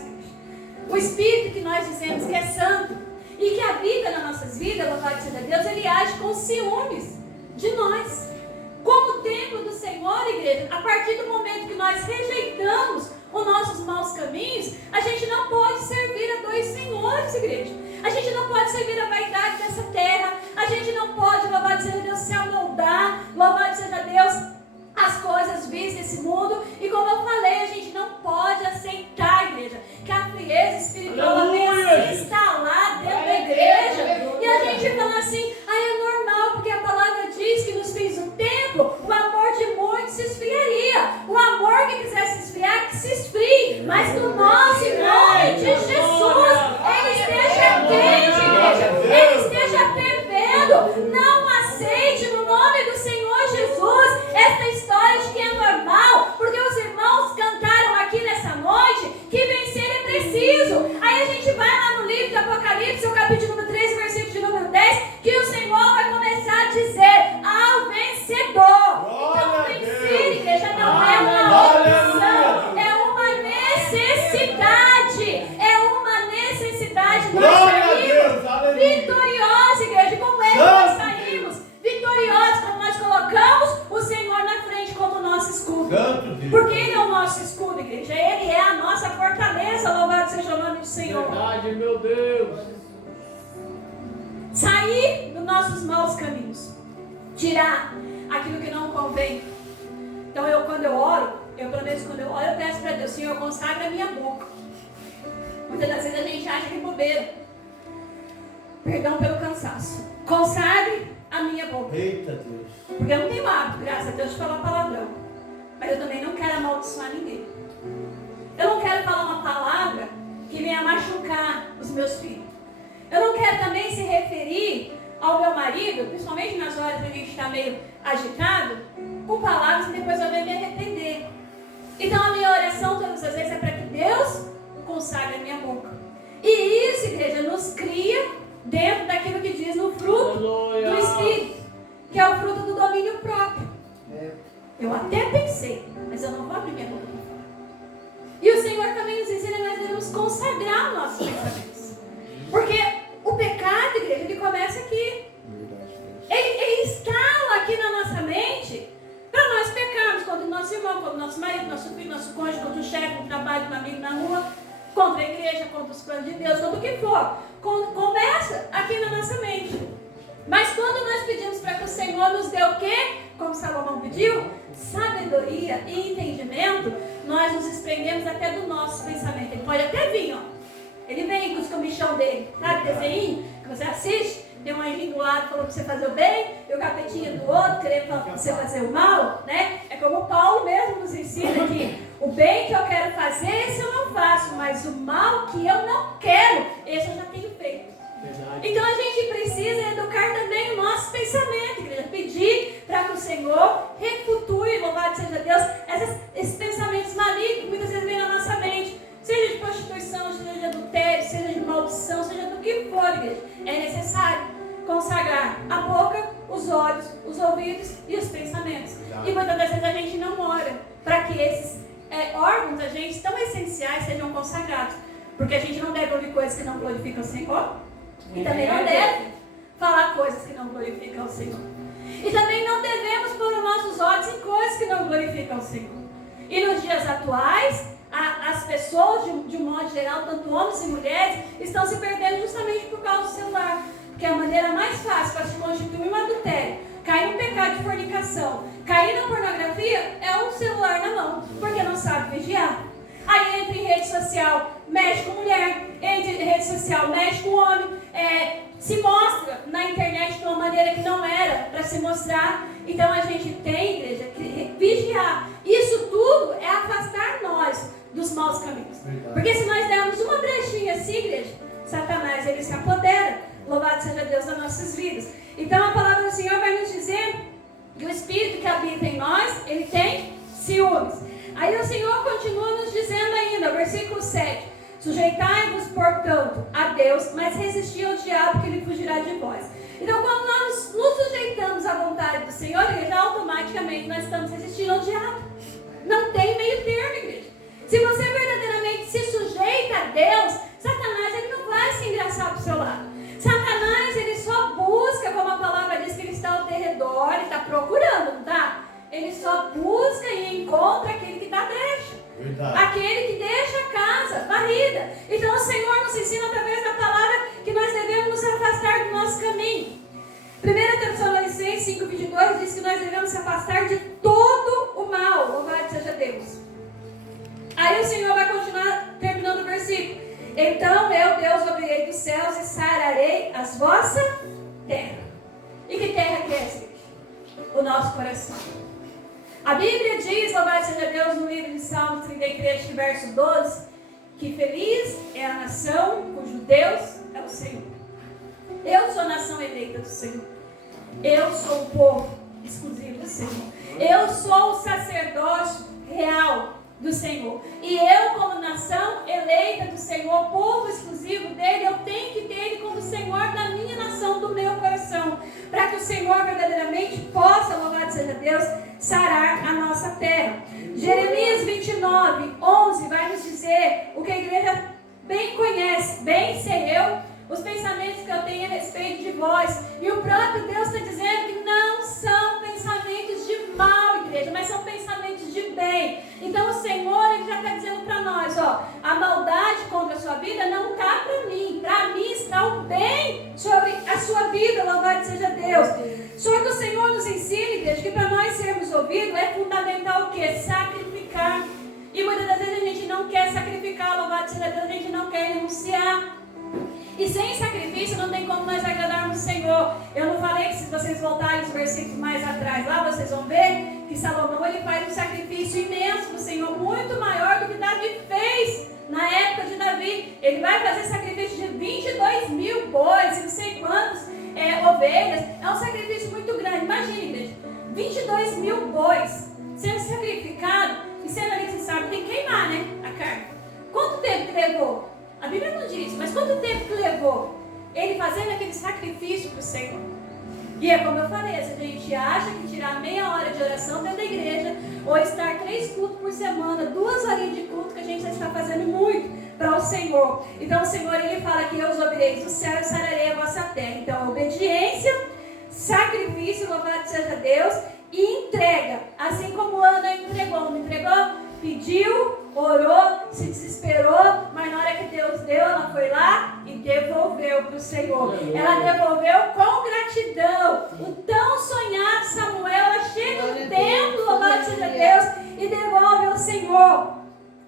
O Espírito que nós dizemos que é santo e que habita nas nossas vidas, louvado seja Deus, Ele age com ciúmes de nós. Como templo do Senhor, igreja, a partir do momento que nós rejeitamos os nossos maus caminhos, a gente não pode servir a dois senhores, igreja. A gente não pode servir a vaidade dessa terra. A gente não pode, louvado seja Deus, se amoldar, louvado seja Deus, as coisas vistas desse mundo. E como eu falei, a gente não pode aceitar, igreja, que a frieza espiritual venha se instalar dentro da igreja. E a gente fala assim, é normal, porque a palavra diz que nos fins do tempo, o amor de muitos se esfriaria. O amor que quiser se esfriar, que se esfrie. Mas no nosso nome de Jesus, Ele esteja quente, igreja. Ele esteja fervendo. Não aceite no nome do Senhor Jesus esta história de que é normal, porque os irmãos cantaram aqui nessa noite que vencer é preciso. Aí a gente vai lá no livro do Apocalipse, o capítulo número 3, versículo de número 10, que o Senhor vai começar a dizer ao vencedor. Então vencer, igreja, não é uma opção, é uma necessidade. É uma necessidade. Nós saímos vitoriosos, igreja. Como é que nós saímos vitoriosos? Quando nós colocamos o Senhor na frente como nosso escudo. Porque Ele é o nosso escudo, igreja. Ele é a nossa fortaleza. Louvado seja o nome do Senhor. Verdade, meu Deus. Sair dos nossos maus caminhos. Tirar aquilo que não convém. Então quando eu oro, pelo menos quando eu oro, eu peço para Deus, Senhor, consagra a minha boca. Muitas das vezes a gente acha que é bobeira. Perdão pelo cansaço. Consagre a minha boca. Eita Deus. Porque eu não tenho hábito, graças a Deus, de falar palavrão. Mas eu também não quero amaldiçoar ninguém. Eu não quero falar uma palavra que venha machucar os meus filhos. Eu não quero também se referir ao meu marido, principalmente nas horas que a gente está meio agitado, com palavras que depois eu venho me arrepender. Então a minha oração todas as vezes é para que Deus consagre a minha boca. E isso, igreja, nos cria dentro daquilo que diz no fruto do Espírito, que é o fruto do domínio próprio. Eu até pensei, mas eu não vou abrir minha boca para falar. E o Senhor também nos ensina que nós devemos consagrar os nossos pensamentos. Porque o pecado, igreja, ele começa aqui. Ele instala aqui na nossa mente para nós pecarmos contra o nosso irmão, contra o nosso marido, nosso filho, nosso cônjuge, contra o chefe, contra o trabalho, contra o amigo na rua, contra a igreja, contra os planos de Deus, contra o que for. Começa aqui na nossa mente. Mas quando nós pedimos para que o Senhor nos dê o quê? Como Salomão pediu, sabedoria e entendimento, nós nos desprendemos até do nosso pensamento. Ele pode até vir, ó. Ele vem com os comichão dele, sabe, desenho que você assiste, tem um anjinho do lado falando para você fazer o bem, e o capetinha do outro querendo falar para você fazer o mal, né? É como o Paulo mesmo nos ensina que o bem que eu quero fazer, esse eu não faço, mas o mal que eu não quero, esse eu já tenho feito. Verdade. Então a gente precisa educar também o nosso pensamento, igreja, pedir para que o Senhor refutue, louvado seja Deus, esses pensamentos malignos que muitas vezes vêm na nossa mente. Seja de prostituição, seja de adultério, seja de maldição, seja do que for, igreja. É necessário consagrar a boca, os olhos, os ouvidos e os pensamentos. E muitas das vezes a gente não ora para que esses órgãos da gente tão essenciais sejam consagrados. Porque a gente não deve ouvir coisas que não glorificam o Senhor. E também não deve falar coisas que não glorificam o Senhor. E também não devemos pôr os nossos olhos em coisas que não glorificam o Senhor. E nos dias atuais, as pessoas, de um modo geral, tanto homens e mulheres, estão se perdendo justamente por causa do celular. Porque a maneira mais fácil para se constituir um adultério, cair no pecado de fornicação, cair na pornografia, é um celular na mão, porque não sabe vigiar. Aí entra em rede social, mexe com mulher, entra em rede social, mexe com homem, se mostra na internet de uma maneira que não era para se mostrar. Então a gente tem, igreja, que vigiar. Isso tudo é afastar nós dos maus caminhos. Porque se nós dermos uma brechinha assim, igreja, Satanás, ele se apodera. Louvado seja Deus nas nossas vidas. Então a palavra do Senhor vai nos dizer E o Espírito que habita em nós, ele tem ciúmes. Aí o Senhor continua nos dizendo ainda, versículo 7. Sujeitai-vos, portanto, a Deus, mas resisti ao diabo, que ele fugirá de vós. Então, quando nós nos sujeitamos à vontade do Senhor, igreja, automaticamente nós estamos resistindo ao diabo. Não tem meio termo, igreja. Se você verdadeiramente se sujeita a Deus, Satanás ele não vai se engraçar para o seu lado. Satanás ele só busca, como a palavra diz, que ele está ao derredor, ele está procurando, não está? Ele só busca e encontra aquele que dá brecha. Verdade. Aquele que deixa a casa varrida. Então o Senhor nos ensina através da palavra que nós devemos nos afastar do nosso caminho. 1 Tessalonicenses 5:22 diz que nós devemos se afastar de todo o mal. Louvado seja Deus. Aí o Senhor vai continuar terminando o versículo. Então eu, Deus, ouvirei dos céus e sararei as vossas terras. E que terra que é essa? O nosso coração. A Bíblia diz, louvado seja Deus, no livro de Salmos 33, verso 12, que feliz é a nação cujo Deus é o Senhor. Eu sou a nação eleita do Senhor. Eu sou o povo exclusivo do Senhor. Eu sou o sacerdócio real do Senhor. E eu, como nação eleita do Senhor, povo exclusivo dele, eu tenho que ter ele como Senhor da minha nação, do meu coração, para que o Senhor verdadeiramente possa, louvado seja Deus, sarar a nossa terra. Jeremias 29:11 vai nos dizer o que a igreja bem conhece, bem sei eu, os pensamentos que eu tenho a respeito de vós. E o próprio Deus está dizendo que não são pensamentos de mal, igreja, mas são pensamentos de bem. Então o Senhor ele já está dizendo para nós, ó, a maldade contra a sua vida não está para mim está o bem sobre a sua vida, louvado seja Deus. Só que o Senhor nos ensina, igreja, que para nós sermos ouvidos é fundamental o quê? Sacrificar. E muitas das vezes a gente não quer sacrificar, louvado seja Deus, a gente não quer renunciar. E sem sacrifício não tem como nós agradarmos o Senhor. Eu não falei que se vocês voltarem os versículos mais atrás lá, vocês vão ver que Salomão ele faz um sacrifício imenso para o Senhor, muito maior do que Davi fez na época de Davi. Ele vai fazer sacrifício de 22.000 bois e não sei quantos ovelhas. É um sacrifício muito grande. Imagine, igreja, 22.000 bois sendo sacrificado e sendo ali, você sabe, tem que queimar, né, a carne. Quanto tempo que levou? A Bíblia não diz, mas quanto tempo que levou ele fazendo aquele sacrifício para o Senhor? E é como eu falei, se a gente acha que tirar meia hora de oração dentro da igreja, ou estar 3 cultos por semana, 2 horinhas de culto, que a gente já está fazendo muito para o Senhor. Então o Senhor ele fala que eu os ouvirei do céu e sararei a vossa terra. Então obediência, sacrifício, louvado seja Deus, e entrega, assim como Ana entregou, não entregou? Pediu, orou, se desesperou, mas na hora que Deus deu, ela foi lá e devolveu para o Senhor. Ela devolveu com gratidão. O tão sonhado Samuel, ela chega no templo, louvado seja Deus, e devolve ao Senhor.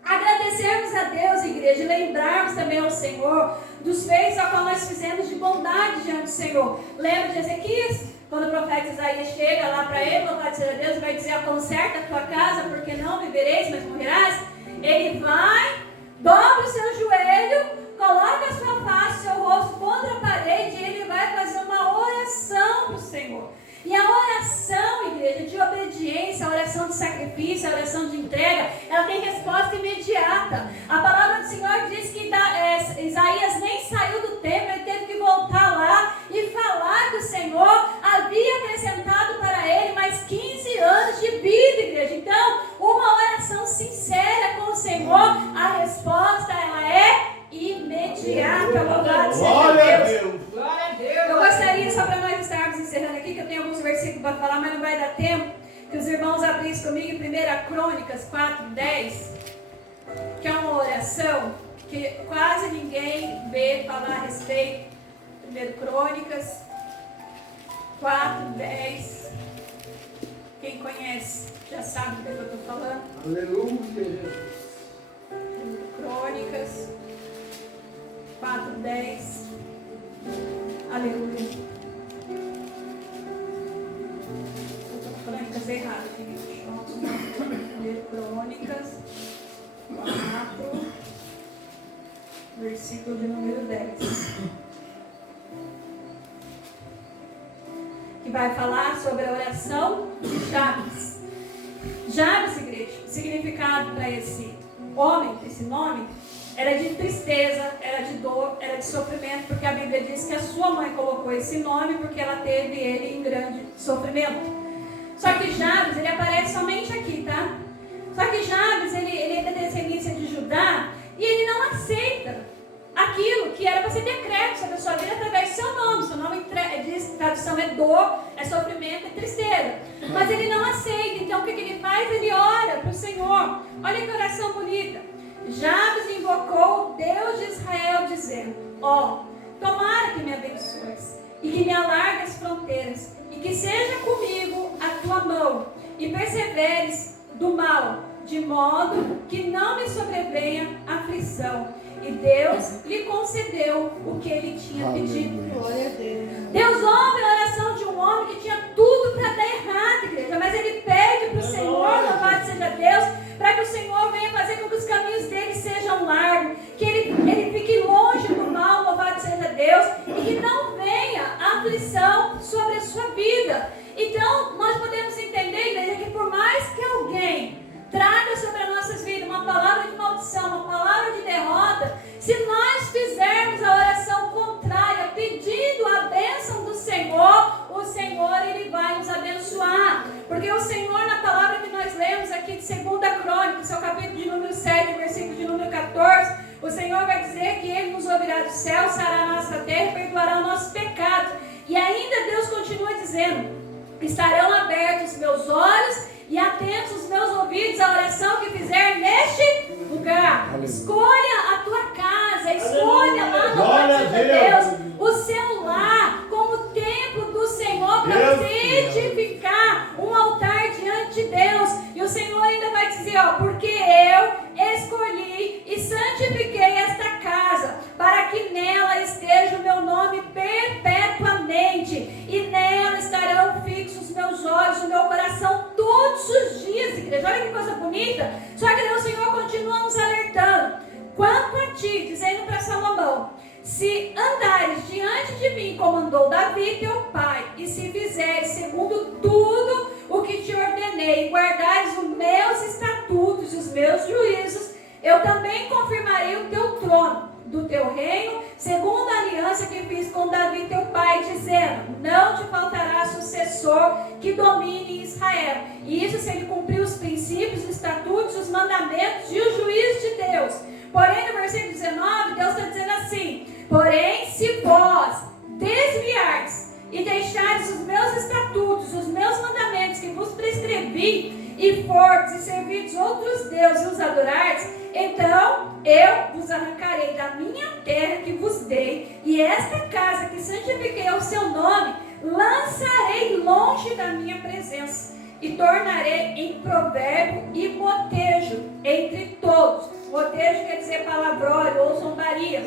Agradecermos a Deus, igreja, e lembrarmos também ao Senhor dos feitos a qual nós fizemos de bondade diante do Senhor. Lembra de Ezequias? Quando o profeta Isaías chega lá para ele, louvado seja Deus, vai dizer: conserta a tua casa, porque não vivereis, mas morrerás. Ele vai, dobra o seu joelho, coloca a sua face, seu rosto contra a parede, e ele vai fazer uma oração para o Senhor. E a oração, igreja, de obediência, a oração de sacrifício, a oração de entrega, ela tem resposta imediata. A palavra do Senhor diz que Isaías nem saiu do templo, ele teve que voltar lá e falar que o Senhor havia acrescentado para ele mais 15 anos de vida, igreja. Então, uma oração sincera com o Senhor, a resposta ela é imediata. Louvado seja Deus. Glória a Deus. Eu gostaria, só para nós estarmos encerrando aqui, que eu tenho alguns versículos para falar, mas não vai dar tempo, que os irmãos abrissem comigo em 1 Crônicas 4:10, que é uma oração que quase ninguém vê falar a respeito. 1 Crônicas 4:10. Quem conhece já sabe do que eu estou falando. Aleluia. 1 Crônicas 4:10. Aleluia. Eu estou falando coisa errada aqui. 1 Crônicas 4, versículo de número 10. que vai falar sobre a oração de Jabes. Jabes, igreja, o significado para esse homem, esse nome, era de tristeza, era de dor, era de sofrimento, porque a Bíblia diz que a sua mãe colocou esse nome porque ela teve ele em grande sofrimento. Só que Jabes, ele aparece somente aqui, tá? Só que Jabes, ele é da descendência de Judá e ele não aceita aquilo que era para ser decreto sobre a sua vida através do seu nome. Seu nome diz, tradução é dor, é sofrimento, é tristeza. Mas ele não aceita, então o que ele faz? Ele ora para o Senhor. Olha que oração bonita. Jabes invocou o Deus de Israel, dizendo: ó, tomara que me abençoes e que me alargue as fronteiras e que seja comigo a tua mão e perseveres do mal, de modo que não me sobrevenha aflição. E Deus lhe concedeu o que ele tinha pedido. Glória a Deus. Deus ouve a oração de um homem que tinha tudo para dar errado, igreja, mas ele pede para o Senhor, louvado seja Deus, para que o Senhor venha fazer com que os caminhos dele sejam largos, que ele fique longe do mal, louvado seja Deus, e que não venha aflição sobre a sua vida. Então, nós podemos entender, igreja, que por mais que alguém traga sobre as nossas vidas uma palavra de maldição, uma palavra de derrota, se nós fizermos a oração contrária, pedindo a bênção do Senhor, o Senhor, ele vai nos abençoar. Porque o Senhor, na palavra que nós lemos aqui de 2 Crônicas, seu capítulo de número 7, versículo de número 14, o Senhor vai dizer que ele nos ouvirá do céu, sarará a nossa terra e perdoará o nosso pecado. E ainda Deus continua dizendo: estarão abertos os meus olhos e atentos os meus ouvidos à oração que fizer neste lugar. Escolha a tua casa, escolha lá, louvado seja Deus, o seu lar como templo do Senhor, para você edificar um altar diante de Deus. E o Senhor ainda vai dizer, ó, porque eu escolhi e santifiquei esta casa, para que nela esteja o meu nome perpetuamente, e nela estarão fixos os meus olhos, o meu coração todos os dias, igreja. Olha que coisa bonita. Só que o Senhor continua nos alertando. Quanto a ti, dizendo para Salomão: se andares diante de mim, como andou Davi teu pai, e se fizeres segundo tudo o que te ordenei, e guardares os meus estatutos e os meus juízos, eu também confirmarei o teu trono do teu reino, segundo a aliança que fiz com Davi teu pai, dizendo: não te faltará sucessor que domine Israel. E isso se ele cumprir os princípios, os estatutos, os mandamentos e o juízo de Deus. Porém, no versículo 19, Deus está dizendo assim: porém, se vós desviardes e deixares os meus estatutos, os meus mandamentos que vos prescrevi, e fordes e servirdes outros deuses e os adorardes, então eu vos arrancarei da minha terra que vos dei, e esta casa que santifiquei ao seu nome, lançarei longe da minha presença, e tornarei em provérbio e motejo entre todos. Motejo quer dizer palavrões ou zombaria.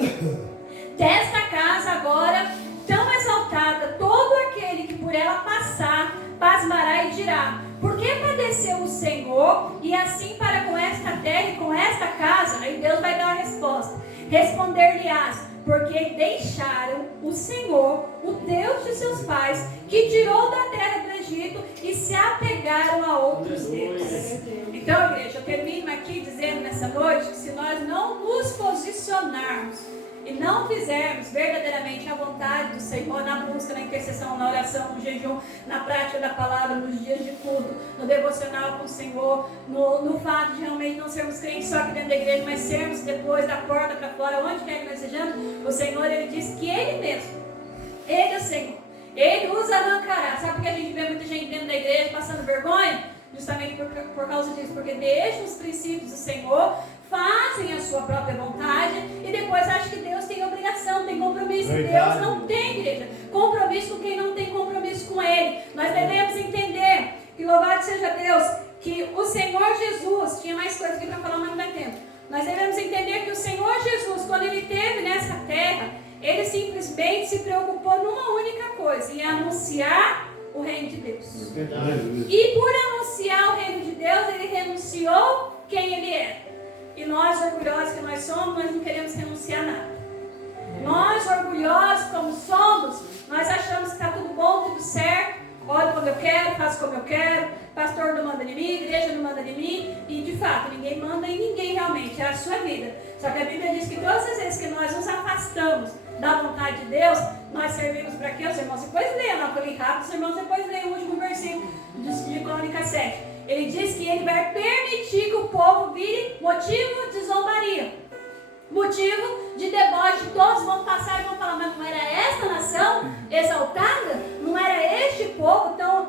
Desta casa agora tão exaltada, todo aquele que por ela passar, pasmará e dirá: por que padeceu o Senhor, e assim para com esta terra e com esta casa? Aí Deus vai dar a resposta. Responder-lhe-ás: porque deixaram o Senhor, o Deus de seus pais, que tirou da terra do Egito, e se apegaram a outros deuses. Então, igreja, eu termino aqui dizendo nessa noite que se nós não nos posicionarmos e não fizermos verdadeiramente a vontade do Senhor na busca, na intercessão, na oração, no jejum, na prática da palavra, nos dias de culto, no devocional com o Senhor, no fato de realmente não sermos crentes só aqui dentro da igreja, mas sermos depois da porta para fora, onde quer que nós sejamos, o Senhor, ele diz que ele mesmo, ele é o Senhor, ele nos arrancará. Sabe por que a gente vê muita gente dentro da igreja passando vergonha? Justamente por causa disso, porque deixam os princípios do Senhor, fazem a sua própria vontade e depois acham que Deus tem obrigação, tem compromisso. Verdade. Deus não tem, igreja, compromisso com quem não tem compromisso com Ele. Nós devemos entender que, louvado seja Deus, que o Senhor Jesus, tinha mais coisas aqui para falar, mas não dá tempo. Nós devemos entender que o Senhor Jesus, quando Ele esteve nessa terra, Ele simplesmente se preocupou numa única coisa, em anunciar o reino de Deus. Verdade. E por anunciar o reino de Deus, Ele renunciou quem Ele era. E nós, orgulhosos que nós somos, nós não queremos renunciar a nada. Nós, orgulhosos como somos, nós achamos que está tudo bom, tudo certo. pastor não manda em mim, a igreja não manda em mim, e de fato, ninguém manda em ninguém realmente, é a sua vida. Só que a Bíblia diz que todas as vezes que nós nos afastamos da vontade de Deus, nós servimos para quê? Os irmãos depois leiam, não falei rápido, os irmãos depois leiam o último versículo de Crônicas 7. Ele diz que ele vai permitir que o povo vire motivo de zombaria, motivo de deboche. Todos vão passar e vão falar, mas não era esta nação exaltada? Não era este povo tão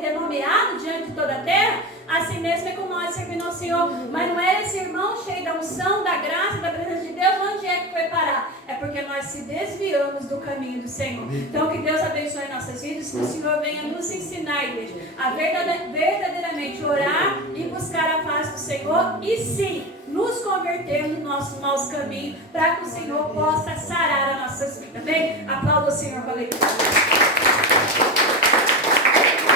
renomeado diante de toda a terra? Assim mesmo é com nós servindo ao Senhor. Mas não era esse irmão cheio da unção, da graça, da presença de Deus? Onde é que foi parar? É porque nós se desviamos do caminho do Senhor. Então que Deus abençoe nossas vidas, que o Senhor venha nos ensinar, igreja, a verdadeiramente orar e buscar a face do Senhor, e sim, nos converter nos nossos maus caminhos, para que o Senhor possa sarar as nossas vidas. Amém? Aplauda o Senhor com alegria.